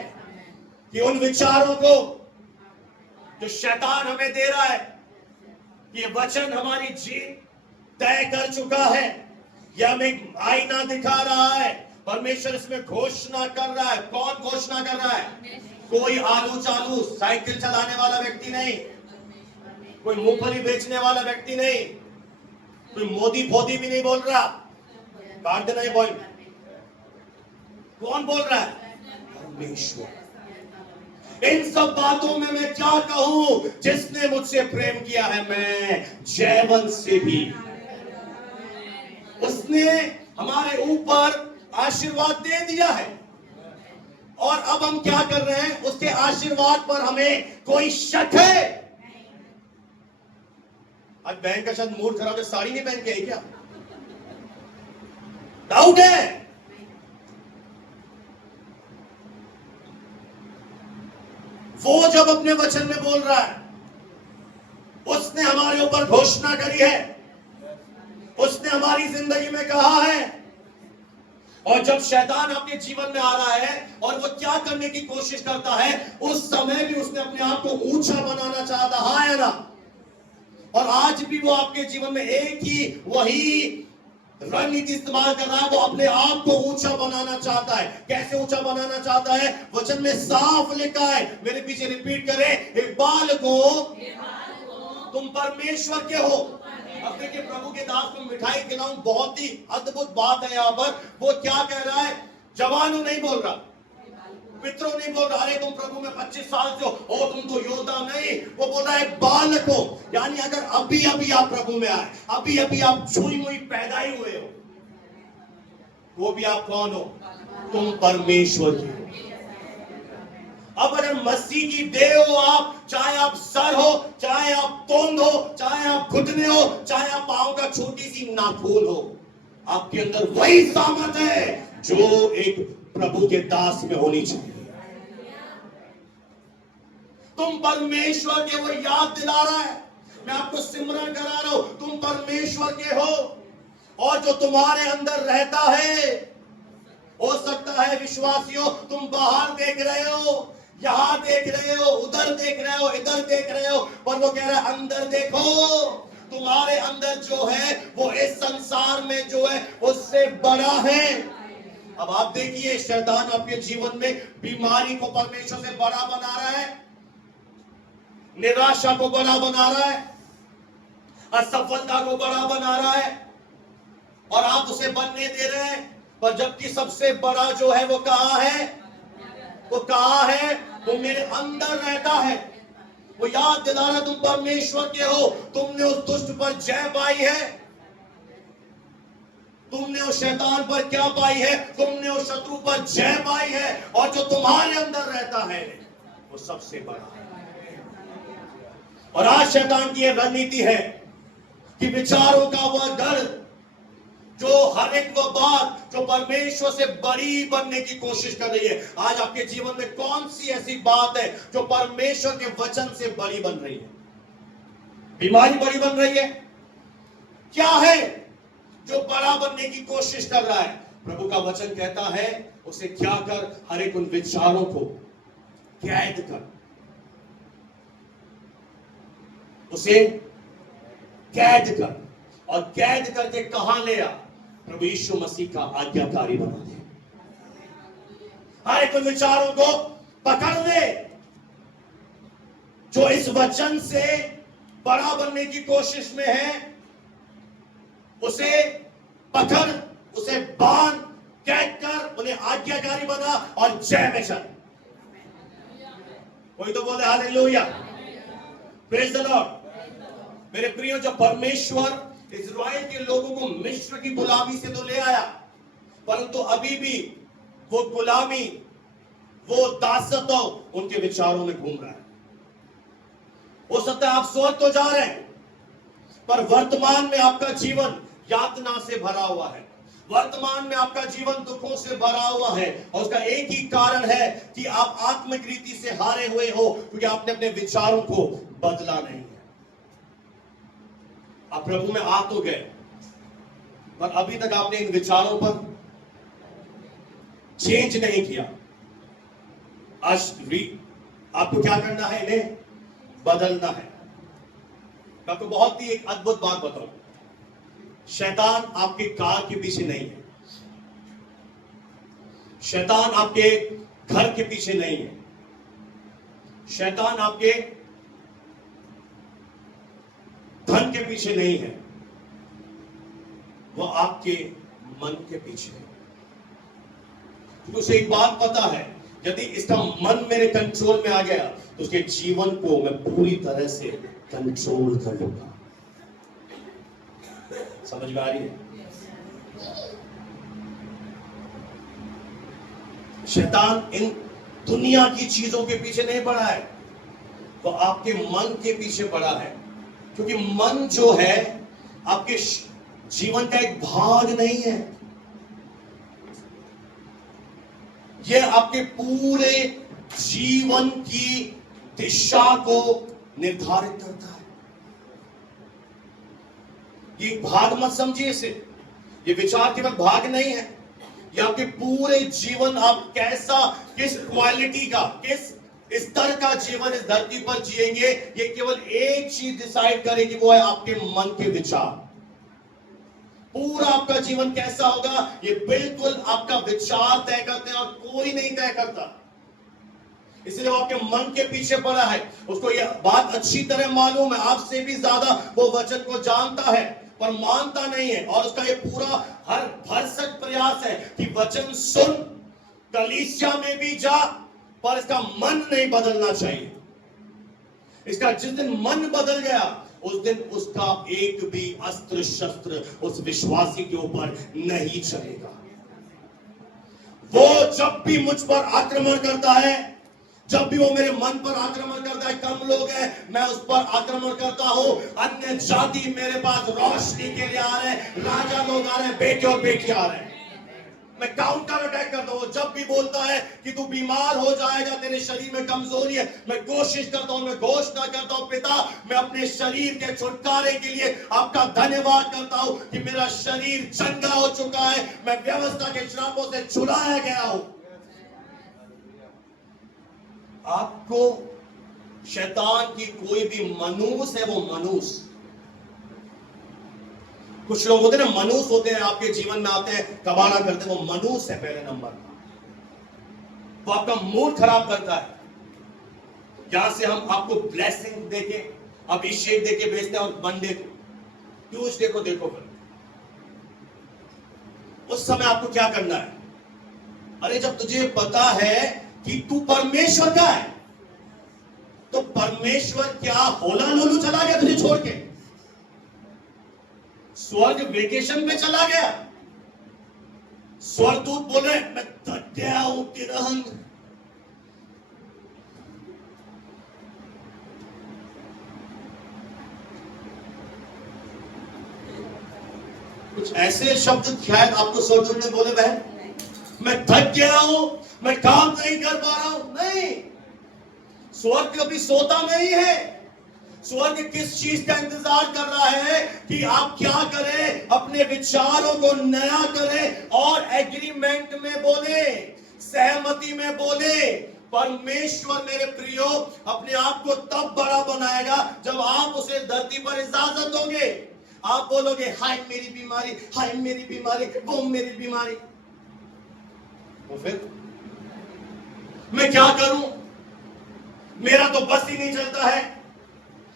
कि उन विचारों को जो शैतान हमें दे रहा है, ये वचन हमारी जीत तय कर चुका है, यह हमें आईना दिखा रहा है, परमेश्वर इसमें घोषणा कर रहा है। कौन घोषणा कर रहा है? कोई आलू चालू साइकिल चलाने वाला व्यक्ति नहीं, कोई मूंगफली बेचने वाला व्यक्ति नहीं, कोई मोदी फोदी भी नहीं बोल रहा, काट देना ये पॉइंट। कौन बोल रहा है? परमेश्वर। इन सब बातों में मैं क्या कहूं? जिसने मुझसे प्रेम किया है, मैं जैवन से भी, उसने हमारे ऊपर आशीर्वाद दे दिया है, और अब हम क्या कर रहे हैं? उसके आशीर्वाद पर हमें कोई शक है? आज बहन का शायद मूड खराब है, साड़ी नहीं पहन के आई क्या? डाउट है? वो जब अपने वचन में बोल रहा है, उसने हमारे ऊपर घोषणा करी है, उसने हमारी जिंदगी में कहा है, और जब शैतान आपके जीवन में आ रहा है और वो क्या करने की कोशिश करता है, उस समय भी उसने अपने आप को ऊंचा बनाना चाहता, हाँ या ना? और आज भी वो आपके जीवन में एक ही वही रणनीति इस्तेमाल कर रहा है, वो अपने आप को ऊंचा बनाना चाहता है। कैसे ऊंचा बनाना चाहता है? वचन में साफ लिखा है, मेरे पीछे रिपीट करें, इकबाल को तुम परमेश्वर के हो। अब देखिए, प्रभु के दास को मिठाई खिलाऊं, बहुत ही अद्भुत बात है यहाँ पर। वो क्या कह रहा है? जवानों नहीं बोल रहा, पितरों नहीं बोल रहा, अरे तुम प्रभु में 25 साल से हो, ओ तुम तो योद्धा नहीं। वो बोल रहा है बालक हो, यानी अगर अभी अभी आप प्रभु में आए, अभी अभी आप छुई मुई पैदा ही हुए हो, वो भी आप कौन हो? तुम परमेश्वर की हो। अब अगर मसीह की देह हो आप, चाहे आप सर हो, चाहे आप तोंद हो, चाहे आप घुटने हो, चाहे आप पांव का छोटी सी नाखून हो, आपके अंदर वही सामर्थ है जो एक प्रभु के दास में होनी चाहिए। तुम परमेश्वर के, वो याद दिला रहा है, मैं आपको सिमरन करा रहा हूं, तुम परमेश्वर के हो, और जो तुम्हारे अंदर रहता है, हो सकता है विश्वासियों तुम बाहर देख रहे हो, यहां देख रहे हो, उधर देख रहे हो, इधर देख रहे हो, पर वो कह रहा है अंदर देखो, तुम्हारे अंदर जो है वो इस संसार में जो है उससे बड़ा है। अब आप देखिए, शैतान आपके जीवन में बीमारी को परमेश्वर से बड़ा बना रहा है, निराशा को बड़ा बना रहा है, असफलता को बड़ा बना रहा है, और आप उसे बनने दे रहे हैं। पर जबकि सबसे बड़ा जो है वो कहां है? वो कहां है? वो मेरे अंदर रहता है। वो याद दिला रहा, तुम परमेश्वर के हो, तुमने उस दुष्ट पर जय पाई है, तुमने उस शैतान पर क्या पाई है? तुमने उस शत्रु पर जय पाई है, और जो तुम्हारे अंदर रहता है वो सबसे बड़ा है। और आज शैतान की यह रणनीति है कि विचारों का वह डर, जो हर एक वो बात जो परमेश्वर से बड़ी बनने की कोशिश कर रही है। आज आपके जीवन में कौन सी ऐसी बात है जो परमेश्वर के वचन से बड़ी बन रही है? बीमारी बड़ी बन रही है? क्या है जो बड़ा बनने की कोशिश कर रहा है? प्रभु का वचन कहता है, उसे क्या कर? हर एक उन विचारों को कैद कर, उसे कैद कर, और कैद करके कहां ले आ? प्रभु यीशु मसीह का आज्ञाकारी बना दे। हर एक विचारों को पकड़ ले जो इस वचन से बड़ा बनने की कोशिश में है, उसे पकड़, उसे बांध, कैद कर, उन्हें आज्ञाकारी बना और जय में चल। कोई तो बोले हालेलुया, प्रेज द लॉर्ड। मेरे प्रियो, जब परमेश्वर इस्राएल के लोगों को मिस्र की गुलामी से तो ले आया, परंतु अभी भी वो गुलामी, वो दासत्व उनके विचारों में घूम रहा है। हो सकता है आप स्वर्ग तो जा रहे हैं, पर वर्तमान में आपका जीवन यातना से भरा हुआ है, वर्तमान में आपका जीवन दुखों से भरा हुआ है। और उसका एक ही कारण है कि आप आत्मिक रीति से हारे हुए हो, क्योंकि आपने अपने विचारों को बदला नहीं है। आप प्रभु में आ तो गए, पर अभी तक आपने इन विचारों पर चेंज नहीं किया। आज आपको क्या करना है? इन्हें बदलना है। मैं आपको बहुत ही एक अद्भुत बात बताऊं, शैतान आपके कार के पीछे नहीं है, शैतान आपके घर के पीछे नहीं है, शैतान आपके धन के पीछे नहीं है, वो आपके मन के पीछे है। तो उसे एक बात पता है, यदि इसका मन मेरे कंट्रोल में आ गया तो उसके जीवन को मैं पूरी तरह से कंट्रोल कर लूंगा। समझ में आ रही है? शैतान इन दुनिया की चीजों के पीछे नहीं पड़ा है, वो आपके मन के पीछे पड़ा है। क्योंकि मन जो है आपके जीवन का एक भाग नहीं है, यह आपके पूरे जीवन की दिशा को निर्धारित करता है। ये भाग मत समझिए इसे, ये विचार केवल भाग नहीं है, ये आपके पूरे जीवन आप कैसा, किस क्वालिटी का, किस स्तर का जीवन इस धरती पर जिएंगे, ये केवल एक चीज डिसाइड करेगी, वो है आपके मन के विचार। पूरा आपका जीवन कैसा होगा ये बिल्कुल आपका विचार तय करते हैं और कोई नहीं तय करता। इसलिए वो आपके मन के पीछे पड़ा है, उसको यह बात अच्छी तरह मालूम है, आपसे भी ज्यादा वो वचन को जानता है, पर मानता नहीं है। और उसका ये पूरा हर भरसक प्रयास है कि वचन सुन, कलीसिया में भी जा, पर इसका मन नहीं बदलना चाहिए। इसका जिस दिन मन बदल गया उस दिन उसका एक भी अस्त्र शस्त्र उस विश्वासी के ऊपर नहीं चलेगा। वो जब भी मुझ पर आक्रमण करता है, जब भी वो मेरे मन पर आक्रमण करता है, कम लोग हैं मैं उस पर आक्रमण करता हूं, अन्य जाति मेरे पास रोशनी के लिए आ रहे हैं, राजा लोग आ रहे हैं, बेटे और बेटी आ रहे हैं, मैं काउंटर अटैक करता हूं। जब भी बोलता है कि तू बीमार हो जाएगा, तेरे शरीर में कमजोरी है, मैं कोशिश करता हूं, मैं घोषणा करता हूं, पिता मैं अपने शरीर के छुटकारे के लिए आपका धन्यवाद करता हूं कि मेरा शरीर चंगा हो चुका है, मैं व्यवस्था के श्रापों से छुड़ाया गया हूं। आपको शैतान की कोई भी मनूस है, वो मनूस, कुछ लोग होते हैं ना मनूस होते हैं, आपके जीवन में आते हैं, कबाड़ा करते हैं, वो मनूस है पहले नंबर का। वो आपका मूड खराब करता है। यहां से हम आपको ब्लेसिंग देके, अभिषेक देके भेजते हैं, और मंडे को, ट्यूसडे को देखो फिर उस समय आपको क्या करना है? अरे जब तुझे पता है कि तू परमेश्वर का है, तो परमेश्वर क्या होला लोलू चला गया तुझे छोड़ के? स्वर्ग वेकेशन पे चला गया? स्वर्गदूत बोले मैं थक गया हूं तिरहंग, कुछ ऐसे शब्द शायद आपको स्वर्गदूत ने बोले, बहन मैं थक गया हूं, मैं काम नहीं कर पा रहा हूं। नहीं, स्वर्ग कभी सोता नहीं है। स्वर्ग किस चीज का इंतजार कर रहा है कि आप क्या करें, अपने विचारों को नया करें और एग्रीमेंट में बोले, सहमति में बोले। परमेश्वर मेरे प्रियो अपने आप को तब बड़ा बनाएगा जब आप उसे धरती पर इजाजत दोगे। आप बोलोगे हाय मेरी बीमारी, हाय मेरी बीमारी, वो मेरी बीमारी, तो फिर मैं क्या करूं, मेरा तो बस ही नहीं चलता है।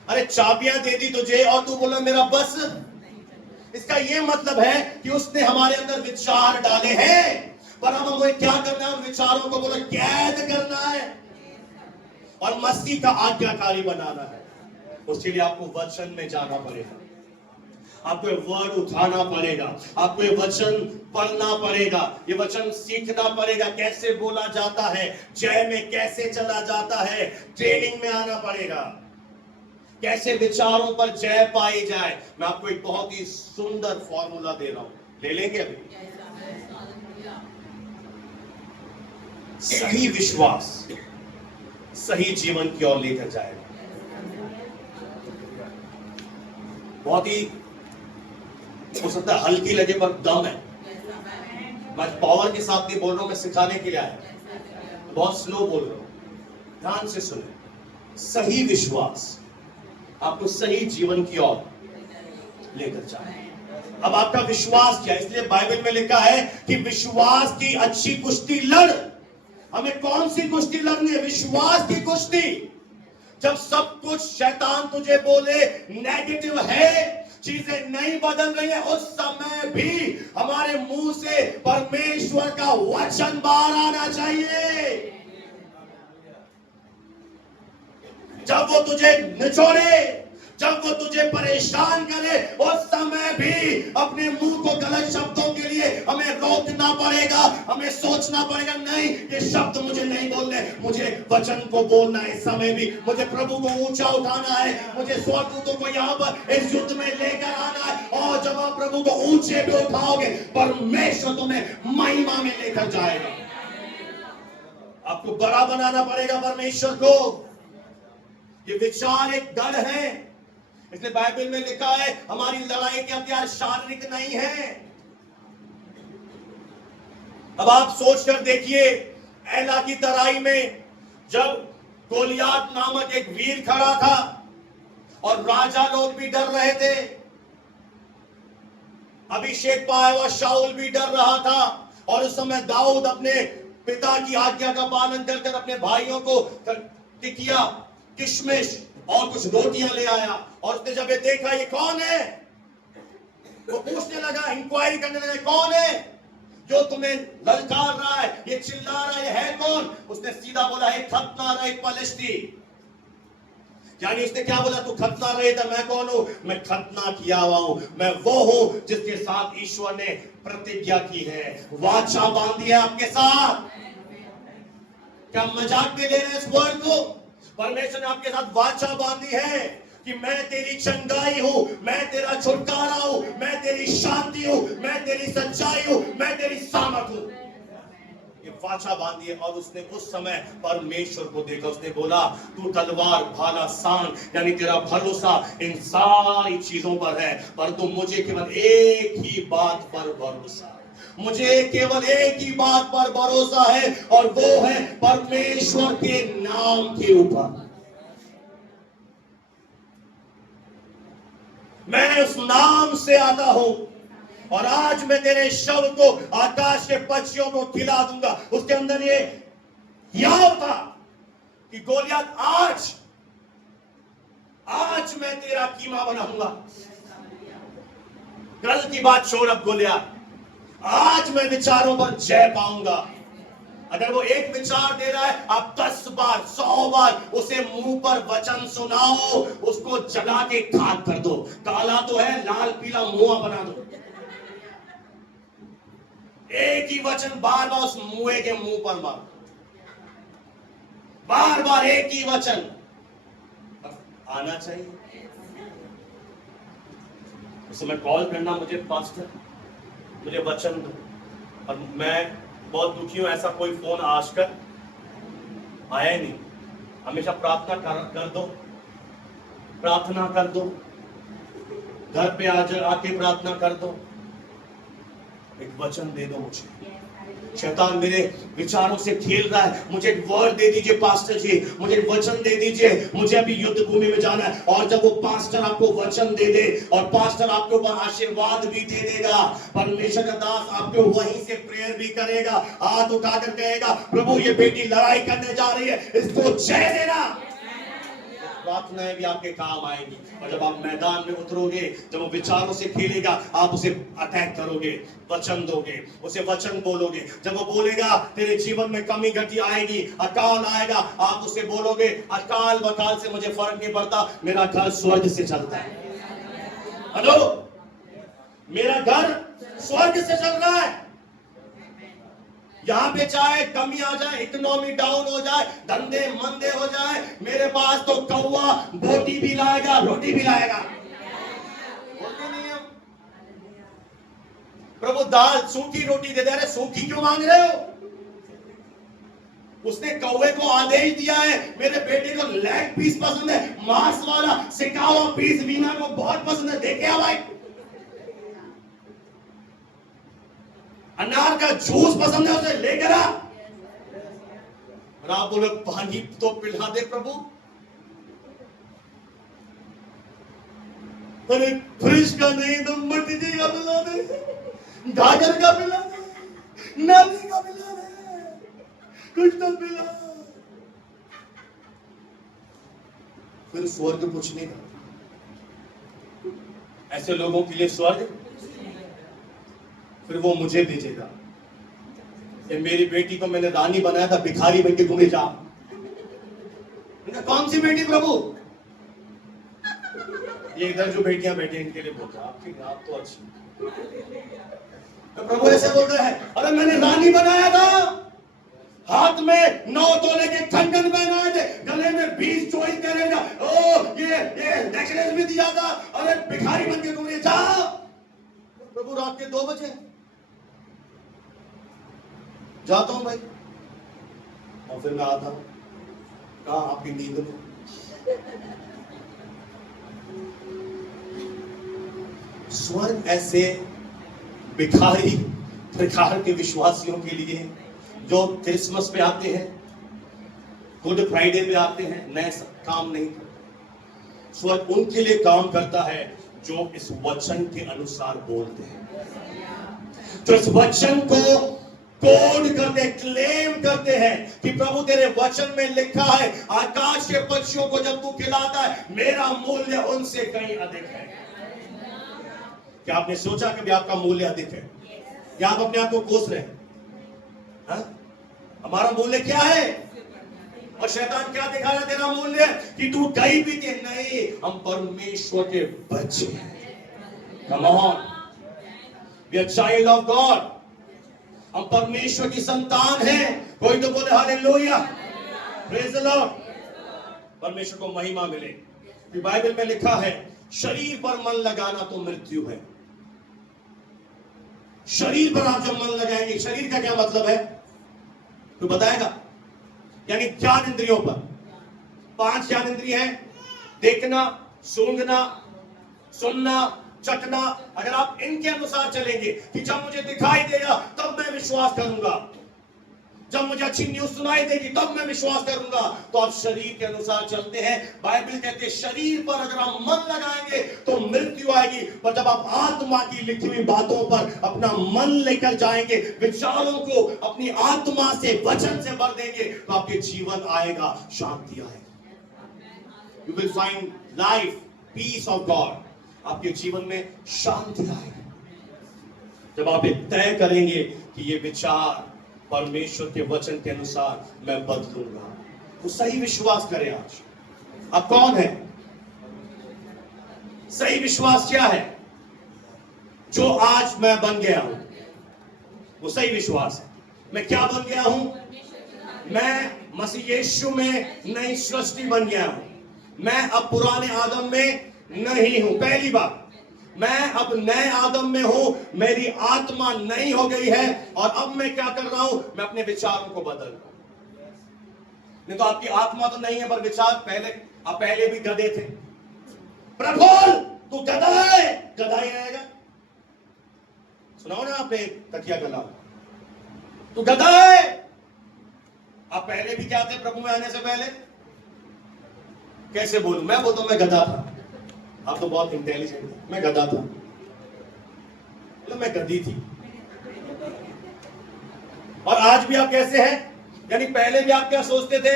अरे चाबियां दे दी तुझे और तू बोला मेरा बस। इसका यह मतलब है कि उसने हमारे अंदर विचार डाले हैं, पर अब हमें क्या करना है? उन विचारों को बोला कैद करना है और मसीह का आज्ञाकारी बनाना है। उसके लिए आपको वचन में जाना पड़ेगा, आपको ये वर्ड उठाना पड़ेगा, आपको ये वचन पढ़ना पड़ेगा, ये वचन सीखना पड़ेगा, कैसे बोला जाता है, जय में कैसे चला जाता है, ट्रेनिंग में आना पड़ेगा। कैसे विचारों पर जय पाई जाए। मैं आपको एक बहुत ही सुंदर फॉर्मूला दे रहा हूं, ले लेंगे अभी। सही विश्वास सही जीवन की ओर लेकर जाएगा। बहुत ही हो सकता है हल्की लगे पर दम है। मैं पावर के साथ नहीं बोल रहा हूं, मैं सिखाने के लिए आया, बहुत स्लो बोल रहा हूं, ध्यान से सुने। सही विश्वास आपको सही जीवन की ओर लेकर जाए। अब आपका विश्वास क्या है? इसलिए बाइबल में लिखा है कि विश्वास की अच्छी कुश्ती लड़। हमें कौन सी कुश्ती लड़नी है? विश्वास की कुश्ती। जब सब कुछ शैतान तुझे बोले नेगेटिव है, चीजें नहीं बदल रही है, उस समय भी हमारे मुंह से परमेश्वर का वचन बाहर आना चाहिए। जब वो तुझे निचोड़े, जब वो तुझे परेशान करे, उस समय भी अपने मुंह को गलत शब्दों के लिए हमें रोकना पड़ेगा। हमें सोचना पड़ेगा, नहीं ये शब्द मुझे नहीं बोलने, मुझे वचन को बोलना है। इस समय भी मुझे प्रभु को ऊंचा उठाना है, मुझे स्वर्गदूतों को यहाँ पर इस युद्ध में लेकर आना है। और जब आप प्रभु को ऊंचे पे उठाओगे, परमेश्वर तुम्हें महिमा में लेकर जाएगा। आपको बड़ा बनाना पड़ेगा परमेश्वर को। ये विचार एक गढ़ है, इसलिए बाइबल में लिखा है हमारी लड़ाई के हथियार शारीरिक नहीं है। अब आप सोचकर देखिए, एला की तराई में जब गोलियात नामक एक वीर खड़ा था और राजा लोग भी डर रहे थे, अभिषेक पाया हुआ शाऊल भी डर रहा था, और उस समय दाऊद अपने पिता की आज्ञा का पालन कर अपने भाइयों को टिकिया, किशमिश और कुछ रोटियां ले आया। और उसने जब ये देखा ये कौन है, वो पूछने लगा, इंक्वायरी करने लगा, कौन है जो तुम्हें ललकार रहा है, ये चिल्ला रहा है, ये है कौन? उसने सीधा बोला, एक खतना एक पलिश्ती। यानी उसने क्या बोला, तू खतना रहे था, मैं कौन हूं? मैं खतना किया हुआ हूं, मैं वो हूं जिसके साथ ईश्वर ने प्रतिज्ञा की है, वाचा बांधी है आपके साथ। क्या मजाक में ले रहे हैं इस वर्ड को? परमेश्वर ने आपके साथ वाचा बांधी है कि मैं तेरी चंगाई हूं, मैं तेरा छुटकारा हूं, मैं तेरी शांति हूं, मैं तेरी सच्चाई हूं, मैं तेरी सामर्थ हूं। ये वाचा बांधी है। और उसने उस समय परमेश्वर को देखा, उसने बोला, तू तलवार भाला सांग, यानी तेरा भरोसा इन सारी चीजों पर है, परंतु मुझे केवल एक ही बात पर भरोसा, मुझे केवल एक ही बात पर भरोसा है, और वो है परमेश्वर के नाम के ऊपर। मैं उस नाम से आता हूं, और आज मैं तेरे शव को आकाश के पक्षियों को खिला दूंगा। उसके अंदर ये याव था कि गोलियत आज मैं तेरा कीमा बनाऊंगा। कल की बात छोड़, अब गोलियत आज मैं विचारों पर जय पाऊंगा। अगर वो एक विचार दे रहा है, आप 10 बार 100 बार उसे मुंह पर वचन सुनाओ, उसको जगा के खाक कर दो। काला तो है, लाल पीला मुंह बना दो। एक ही वचन बार बार उस मुंह के मुंह पर मारो, बार बार एक ही वचन आना चाहिए। उस समय कॉल करना, मुझे पास्टर मुझे वचन दो, और मैं बहुत दुखी हूं, ऐसा कोई फोन आज तक आया नहीं। हमेशा प्रार्थना कर दो, प्रार्थना कर दो, घर पे आके प्रार्थना कर दो, एक वचन दे दो मुझे। शैतान मेरे विचारों से खेल रहा है, मुझे एक वर्ड दे दीजिए पास्टर जी, मुझे एक वचन दे दीजिए, मुझे अभी युद्ध भूमि में जाना है। और जब वो पास्टर आपको वचन दे दे, और पास्टर आपके ऊपर आशीर्वाद भी दे देगा, परमेश्वर का दास आपको वहीं से प्रेयर भी करेगा, हाथ उठाकर कहेगा, प्रभु ये बेटी लड़ाई करने जा रही है, इसको जय देना। प्रार्थनाएं भी आपके काम आएंगी। और जब आप मैदान में उतरोगे, जब वो विचारों से खेलेगा, आप उसे अटैक करोगे, वचन दोगे, उसे वचन बोलोगे। जब वो बोलेगा तेरे जीवन में कमी घटी आएगी, अकाल आएगा, आप उसे बोलोगे, अकाल वकाल से मुझे फर्क नहीं पड़ता, मेरा घर स्वर्ग से चलता है। हेलो, मेरा घर स्वर्ग से चल रहा है। यहां पे चाहे कमी आ जाए, इकोनॉमी डाउन हो जाए, धंधे मंदे हो जाए, मेरे पास तो कौवा बोटी भी लाएगा, रोटी भी लाएगा। बोलते नहीं हम, प्रभु दाल सूखी रोटी दे दे। अरे सूखी क्यों मांग रहे हो? उसने कौवे को आदेश दिया है, मेरे बेटे को लेग पीस पसंद है, मांस वाला सिका हुआ पीस वीना को बहुत पसंद है, देखे भाई। अनार का जूस पसंद है, उसे लेकर आ। और आप बोले पानी तो पिला दे प्रभु। अरे फ्रिज का नहीं तो मट्टी का पिला दे, गाजर का पिला दे, नाली का पिला दे, कुछ तो पिला। फिर स्वर्ग कुछ नहीं था ऐसे लोगों के लिए। स्वर्ग फिर वो मुझे भेजेगा। ये मेरी बेटी को मैंने रानी बनाया था, भिखारी बन के घूमे जा। कौन सी बेटी प्रभु? ये इधर जो बेटियां बैठी इनके लिए बोलता, आपकी आप तो अच्छी। तो प्रभु ऐसे बोल रहे हैं, अरे मैंने रानी बनाया था, हाथ में 9 तोले के कंगन पहनाए थे, गले में 20 चोरी करेगा, ओ ये नेकलेस भी दिया था। अरे भिखारी बन के घूमे जा। प्रभु रात के 2 बजे जाता हूं भाई, और फिर मैं आता हूं, कहा आपकी नींद में। स्वर्ग ऐसे भिखारी प्रकार के विश्वासियों के लिए जो क्रिसमस पे आते हैं, गुड फ्राइडे पे आते हैं, नए काम नहीं करते। स्वर्ग उनके लिए काम करता है जो इस वचन के अनुसार बोलते हैं, जो इस वचन को कोड करते, क्लेम करते हैं कि प्रभु तेरे वचन में लिखा है, आकाश के पक्षियों को जब तू खिलाता है, मेरा मूल्य उनसे कहीं अधिक है। क्या आपने सोचा कभी आपका मूल्य अधिक है? क्या आप अपने आप को कोस रहे हैं? हाँ? हमारा मूल्य क्या है? और शैतान क्या दिखा रहा है तेरा मूल्य? कि तू कहीं भी थे नहीं, हम परमेश्वर के बच्चे हैं। Come on, we are child of God. हम परमेश्वर की संतान हैं। कोई तो बोले हालेलुया, प्रेज द लॉर्ड। परमेश्वर को महिमा मिले। कि बाइबल में लिखा है, शरीर पर मन लगाना तो मृत्यु है। शरीर पर आप जब मन लगाएंगे, शरीर का क्या मतलब है तो बताएगा? यानी ज्ञान इंद्रियों पर। 5 ज्ञान इंद्रिय हैं, देखना, सूंघना, सुनना, चखना। अगर आप इनके अनुसार चलेंगे कि जब मुझे दिखाई देगा तब मैं विश्वास करूंगा, जब मुझे अच्छी न्यूज सुनाई देगी तब मैं विश्वास करूंगा, तो आप शरीर के अनुसार चलते हैं। बाइबल कहते हैं शरीर पर अगर आप मन लगाएंगे तो मृत्यु आएगी, पर जब आप आत्मा की लिखी हुई बातों पर अपना मन लेकर जाएंगे, विचारों को अपनी आत्मा से, वचन से भर देंगे, तो आपके जीवन आएगा, शांति आएगी। You will find life, peace of God. आपके जीवन में शांति आएगी जब आप तय करेंगे कि ये विचार परमेश्वर के वचन के अनुसार मैं बदलूंगा। तो सही विश्वास करें। आज आप कौन है? सही विश्वास क्या है? जो आज मैं बन गया हूं वो सही विश्वास है। मैं क्या बन गया हूं? मैं मसीह यीशु में नई सृष्टि बन गया हूं। मैं अब पुराने आदम में नहीं हूं। पहली बात, मैं अब नए आदम में हूं, मेरी आत्मा नई हो गई है, और अब मैं क्या कर रहा हूं? मैं अपने विचारों को बदल रहा हूं। नहीं तो आपकी आत्मा तो नहीं है, पर विचार आप पहले भी गधे थे। प्रभु तू गधा है, गधा ही रहेगा। सुनाओ ना आपने तकिया गला, तू गधा है। आप पहले भी क्या थे? प्रभु में आने से पहले कैसे बोलूं? मैं बोलता हूं मैं गधा था। आप तो बहुत इंटेलिजेंट थे। मैं गधा था, मैं गधी थी। और आज भी आप कैसे हैं? यानी पहले भी आप क्या सोचते थे?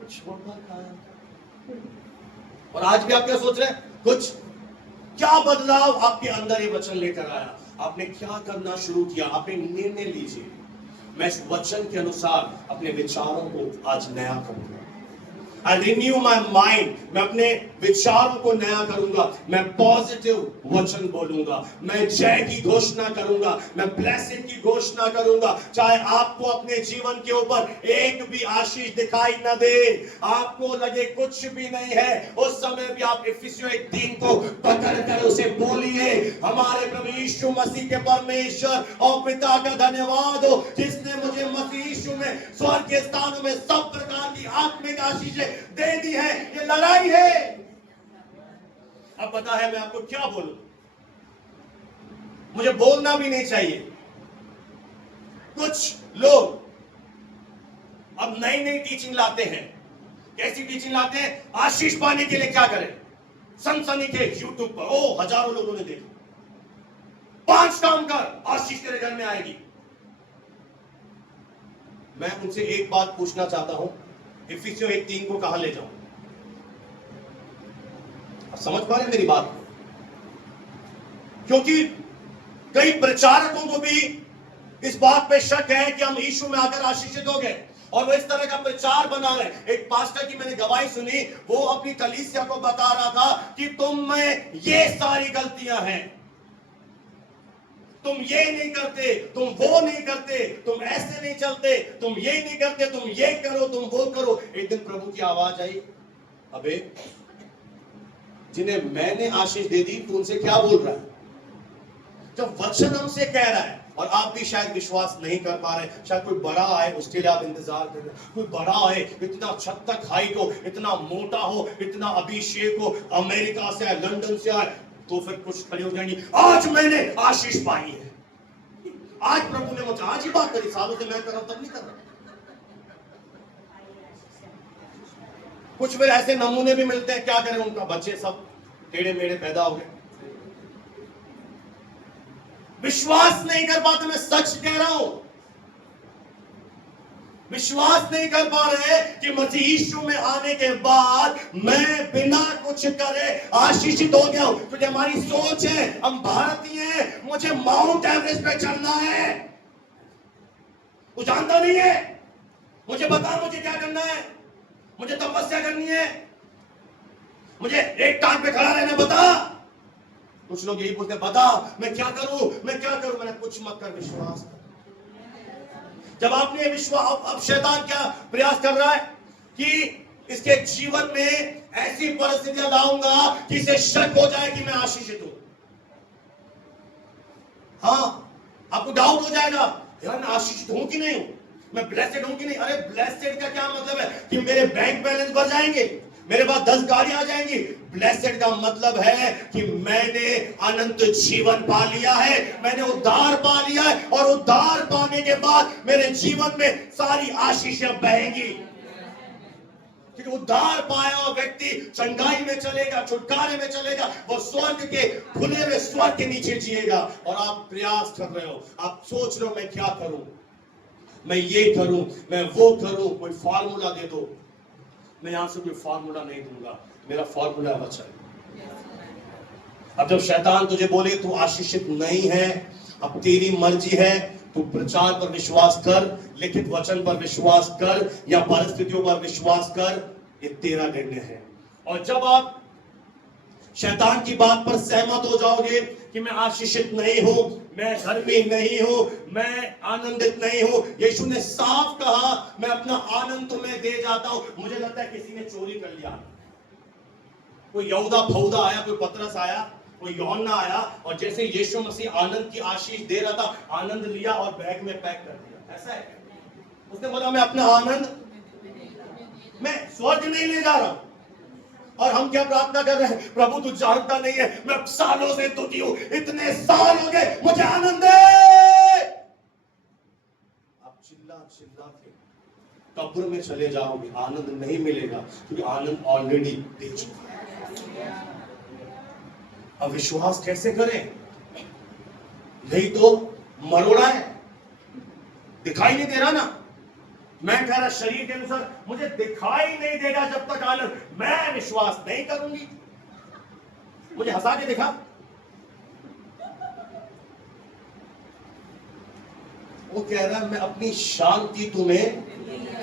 कुछ होता था। और आज भी आप क्या सोच रहे हैं? कुछ। क्या बदलाव आपके अंदर ये वचन लेकर आया? आपने क्या करना शुरू किया? आपने निर्णय लीजिए, मैं इस वचन के अनुसार अपने विचारों को आज नया करूंगा। I renew my mind. मैं अपने विचारों को नया करूंगा, मैं पॉजिटिव वचन बोलूंगा, मैं जय की घोषणा करूंगा, मैं ब्लेसिंग की घोषणा करूंगा। चाहे आपको अपने जीवन के ऊपर एक भी आशीष दिखाई न दे, आपको लगे कुछ भी नहीं है, उस समय भी आप इफिसियों 1:3 को पकड़ कर उसे बोलिए, हमारे प्रभु यीशु मसीह के परमेश्वर और पिता का धन्यवाद हो जिसने मुझे मसीह यीशु में स्वर्ग के स्थानों में सब प्रकार की आत्मिक आशीषें दे दी है। ये लड़ाई है। अब पता है मैं आपको क्या बोलूं, मुझे बोलना भी नहीं चाहिए। कुछ लोग अब नई नई टीचिंग लाते हैं। कैसी टीचिंग लाते हैं? आशीष पाने के लिए क्या करें? सनसनी के यूट्यूब पर हजारों लोगों ने देखा, 5 काम कर आशीष तेरे घर में आएगी। मैं उनसे एक बात पूछना चाहता हूं, इफिसियों 1:3 को कहां ले जाऊं? आप समझ पा रहे मेरी बात? क्योंकि कई प्रचारकों को भी इस बात पे शक है कि हम यीशु में आकर आशीषित हो गए और वो इस तरह का प्रचार बना रहे। एक पास्टर की मैंने गवाही सुनी, वो अपनी कलीसिया को बता रहा था कि तुम में ये सारी गलतियां हैं, तुम ये नहीं करते, तुम वो नहीं करते, तुम ऐसे नहीं चलते, तुम ये नहीं करते, तुम ये करो, तुम वो करो। एक दिन प्रभु की आवाज आई, अबे जिन्हें मैंने आशीष दे दी तू उनसे क्या बोल रहा है? जब वचन हमसे कह रहा है और आप भी शायद विश्वास नहीं कर पा रहे, शायद कोई बड़ा आए उसके लिए आप इंतजार कर रहे हैं, कोई बड़ा आए इतना छत तक हाइट हो, इतना मोटा हो, इतना अभिषेक हो, अमेरिका से आए, लंदन से आए, तो फिर कुछ खड़े हो जाएंगे, आज मैंने आशीष पाई है, आज प्रभु ने मुझे आज ही बात करी, सालों से मैं कर रहा हूं तब नहीं कर रहा। कुछ फिर ऐसे नमूने भी मिलते हैं, क्या करें, उनका बच्चे सब टेढ़े मेढ़े पैदा हो गए, विश्वास नहीं कर पाते। मैं सच कह रहा हूं, विश्वास नहीं कर पा रहे कि मसीह यीशु में आने के बाद मैं बिना कुछ करे आशीषित हो गया हूं। क्योंकि हमारी सोच है, हम भारतीय हैं, मुझे माउंट एवरेस्ट पे चढ़ना है। तू जानता नहीं है, मुझे बता मुझे क्या करना है, मुझे तपस्या करनी है, मुझे एक टांग पे खड़ा रहना, बता। कुछ लोग यही बोलते हैं, बता मैं क्या करूं, मैं क्या करूं। मैंने कुछ मत कर, विश्वास कर। जब आपने विश्वास, अब शैतान क्या प्रयास कर रहा है कि इसके जीवन में ऐसी परिस्थितियां लाऊंगा कि इसे शक हो जाए कि मैं आशीषित हूं। हाँ, आपको डाउट हो जाएगा, यार मैं आशीषित हूं कि नहीं हूं, मैं ब्लेसेड हूं कि नहीं। अरे ब्लेसेड का क्या मतलब है कि मेरे बैंक बैलेंस बढ़ जाएंगे, मेरे पास 10 गाड़ियां आ जाएंगी। ब्लेसेड का मतलब है कि मैंने अनंत जीवन पा लिया है, मैंने उद्धार पा लिया है, और उद्धार पाने के बाद मेरे जीवन में सारी आशीषें बहेंगी। क्योंकि उद्धार पाया हुआ व्यक्ति चंगाई में चलेगा, छुटकारे में चलेगा, वो स्वर्ग के खुले हुए स्वर्ग के नीचे जिएगा। और आप प्रयास कर रहे हो, आप सोच रहे हो मैं क्या करूं, मैं ये करूं, मैं वो करूं, कोई फार्मूला दे दो। मैं यहां से कोई फार्मूला नहीं दूंगा, मेरा फार्मूला वचन। अब जब शैतान तुझे बोले तू आशीषित नहीं है, अब तेरी मर्जी है, तू प्रचार पर विश्वास कर, लिखित वचन पर विश्वास कर, या परिस्थितियों पर विश्वास कर, ये तेरा निर्णय है। और जब आप शैतान की बात पर सहमत हो जाओगे कि मैं आशीषित नहीं हूं, मैं धर्मी नहीं हूं, मैं आनंदित नहीं हूं, यीशु ने साफ कहा मैं अपना आनंद तुम्हें दे जाता हूं। मुझे लगता है किसी ने चोरी कर लिया, कोई यहूदा फौदा आया, कोई पतरस आया, कोई यूहन्ना आया, और जैसे यीशु मसीह आनंद की आशीष दे रहा था, आनंद लिया और बैग में पैक कर दिया। ऐसा है, उसने बोला मैं अपना आनंद मैं स्वर्ग नहीं ले जा रहा हूं। और हम क्या प्रार्थना कर रहे हैं, प्रभु तू जानता नहीं है मैं सालों से दुखी हूं, इतने साल हो गए, मुझे आनंद दे। आप चिल्ला चिल्ला के कब्र में चले जाओगे, आनंद नहीं मिलेगा, क्योंकि आनंद ऑलरेडी दे चुका है। अब विश्वास कैसे करें? नहीं तो मरोड़ा है, दिखाई नहीं दे रहा ना। मैं कह रहा शरीर के अनुसार मुझे दिखाई नहीं देगा जब तक आनंद, मैं विश्वास नहीं करूंगी। मुझे हंसा के दिखा, वो कह रहा है मैं अपनी शांति तुम्हें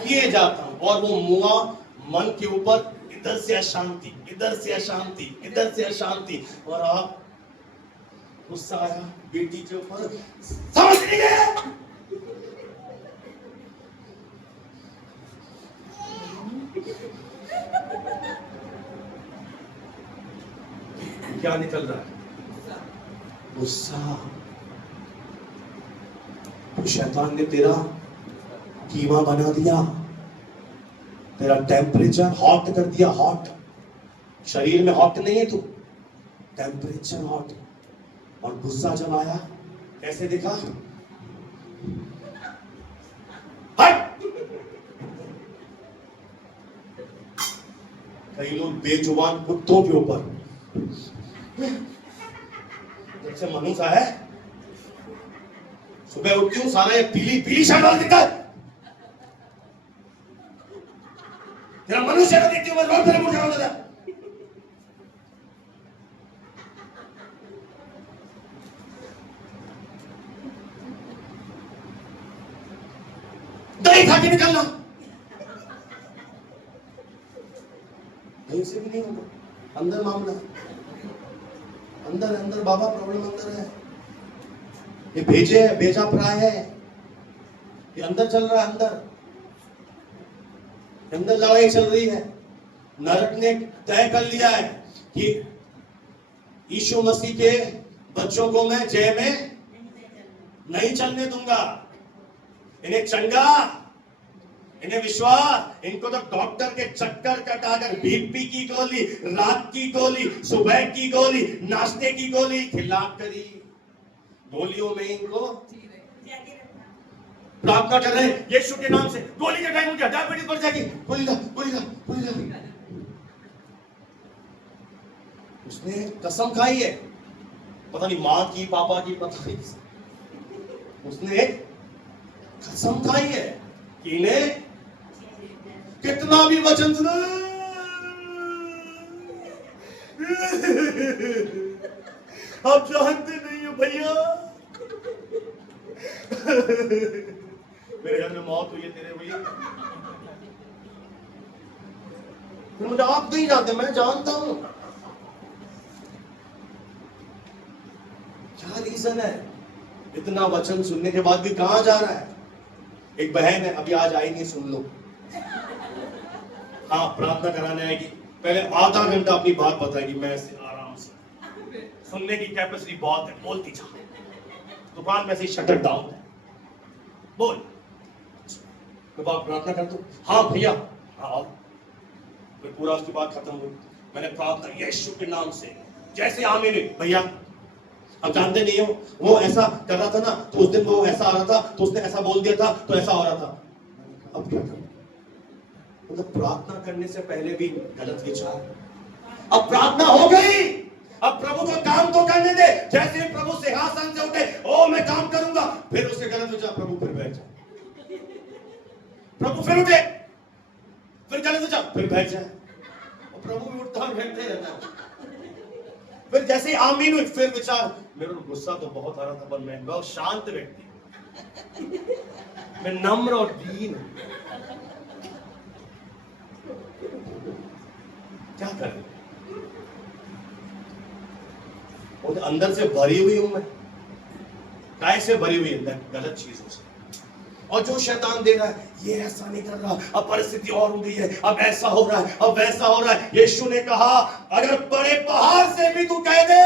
किए जाता हूं, और वो मुआ मन के ऊपर इधर से अशांति, इधर से अशांति, इधर से अशांति, और आप गुस्सा आया बेटी के ऊपर, समझ नहीं गए? क्या निकल रहा है? गुस्सा। तो शैतान ने तेरा कीमा बना दिया, तेरा टेम्परेचर हॉट कर दिया, हॉट। शरीर में हॉट नहीं है तू, टेम्परेचर हॉट। और गुस्सा जब आया कैसे देखा? हट! कई लोग बेजुबान कुत्तों के ऊपर, जब से मनुष्य है, सुबह उठती हूं सारा ये पीली पीली शर्ट डाल देता है। तेरा मनुष्य को देखती हूं मैं, रोड पे मुड़ खड़ा हो जाता है। दही खा के निकलना, दही से भी नहीं होगा, अंदर मामला, अंदर अंदर बाबा प्रॉब्लम अंदर है। ये भेजे है, भेजा प्राय है, ये अंदर चल रहा है, अंदर लड़ाई चल रही है। नरक ने तय कर लिया है कि यीशु मसीह के बच्चों को मैं जय में नहीं चलने दूंगा। इन्हें चंगा, इन्हें विश्वास, इनको तो डॉक्टर के चक्कर कटाकर बीपी की गोली, रात की गोली, सुबह की गोली, नाश्ते की गोली खिला करी, गोलियों में इनको प्रार्थना कर रहे हैं यीशु के नाम से। गोली का टाइम हो गया, डायबिटीज बढ़ जाएगी, गोली ला, गोली ला, गोली ला। उसने कसम खाई है, पता नहीं माँ की पापा की, पता नहीं, उसने एक कसम खाई है कि इन्हें कितना भी वचन सुना, आप जानते नहीं हो भैया, मेरे घर में मौत हुई है तेरे भैया। मुझे आप नहीं जानते, मैं जानता हूं। क्या रीजन है? इतना वचन सुनने के बाद भी कहां जा रहा है? एक बहन है, अभी आज आई नहीं, सुन लो। हाँ, प्रार्थना कराने आएगी, पहले आधा घंटा अपनी बात बताएगी, मैं ऐसे आराम से, सुनने की कैपेसिटी बहुत है, बोलती जा, दुकान में से शटर डाउन है, बोल। तो बात प्रार्थना कर दो, हाँ भैया, हाँ। फिर पूरा उसकी बात खत्म हुई, मैंने प्रार्थना यीशु के नाम से, जैसे आमीन भैया। अब जानते नहीं हो, वो ऐसा कर रहा था ना, तो उस दिन वो ऐसा आ रहा था, तो उसने ऐसा बोल दिया था, तो ऐसा हो रहा था। अब क्या करूं? मतलब प्रार्थना करने से पहले भी गलत विचार। अब प्रार्थना हो गई, अब प्रभु को काम तो करने दे। जैसे ही प्रभु सिंहासन से उठे, ओ मैं काम करूंगा, फिर उससे गलत विचार, प्रभु फिर बैठ जाए। प्रभु फिर उठे, फिर गलत विचार, फिर बैठ जाए, और प्रभु भी उठता और बैठते रहता है। फिर जैसे ही आमीन हुई, फिर विचार, मेरे को गुस्सा तो बहुत आ रहा था, पर मैं बहुत शांत व्यक्ति, मैं नम्र और दीन हूं, क्या करें? वो अंदर से भरी हुई हूं मैं, काय से भरी हुई है? गलत चीजों से। और जो शैतान दे रहा है, ये ऐसा नहीं कर रहा, अब परिस्थिति और हो गई है, अब ऐसा हो रहा है, अब वैसा हो रहा है। यीशु ने कहा, अगर बड़े पहाड़ से भी तू कह दे,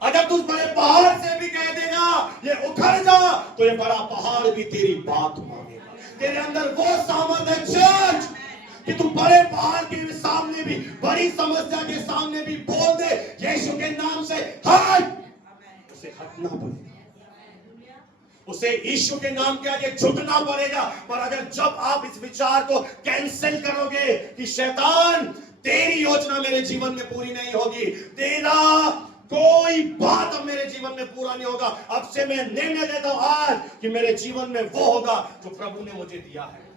अगर तू बड़े पहाड़ से भी कह देगा ये उखड़ जा, तो ये बड़ा पहाड़ भी तेरी बात मानेगा। तेरे अंदर वो सामर्थ है चर्च कि तू बड़े पहाड़ के सामने भी, बड़ी समस्या के सामने भी बोल दे, यीशु के नाम से हट। उसे हटना पड़ेगा, उसे यीशु के नाम के आगे झुकना पड़ेगा। पर अगर जब आप इस विचार को कैंसिल करोगे कि शैतान तेरी योजना मेरे जीवन में पूरी नहीं होगी, तेरा कोई बात अब मेरे जीवन में पूरा नहीं होगा, अब से मैं निर्णय लेता हूं आज कि मेरे जीवन में वो होगा जो प्रभु ने मुझे दिया है।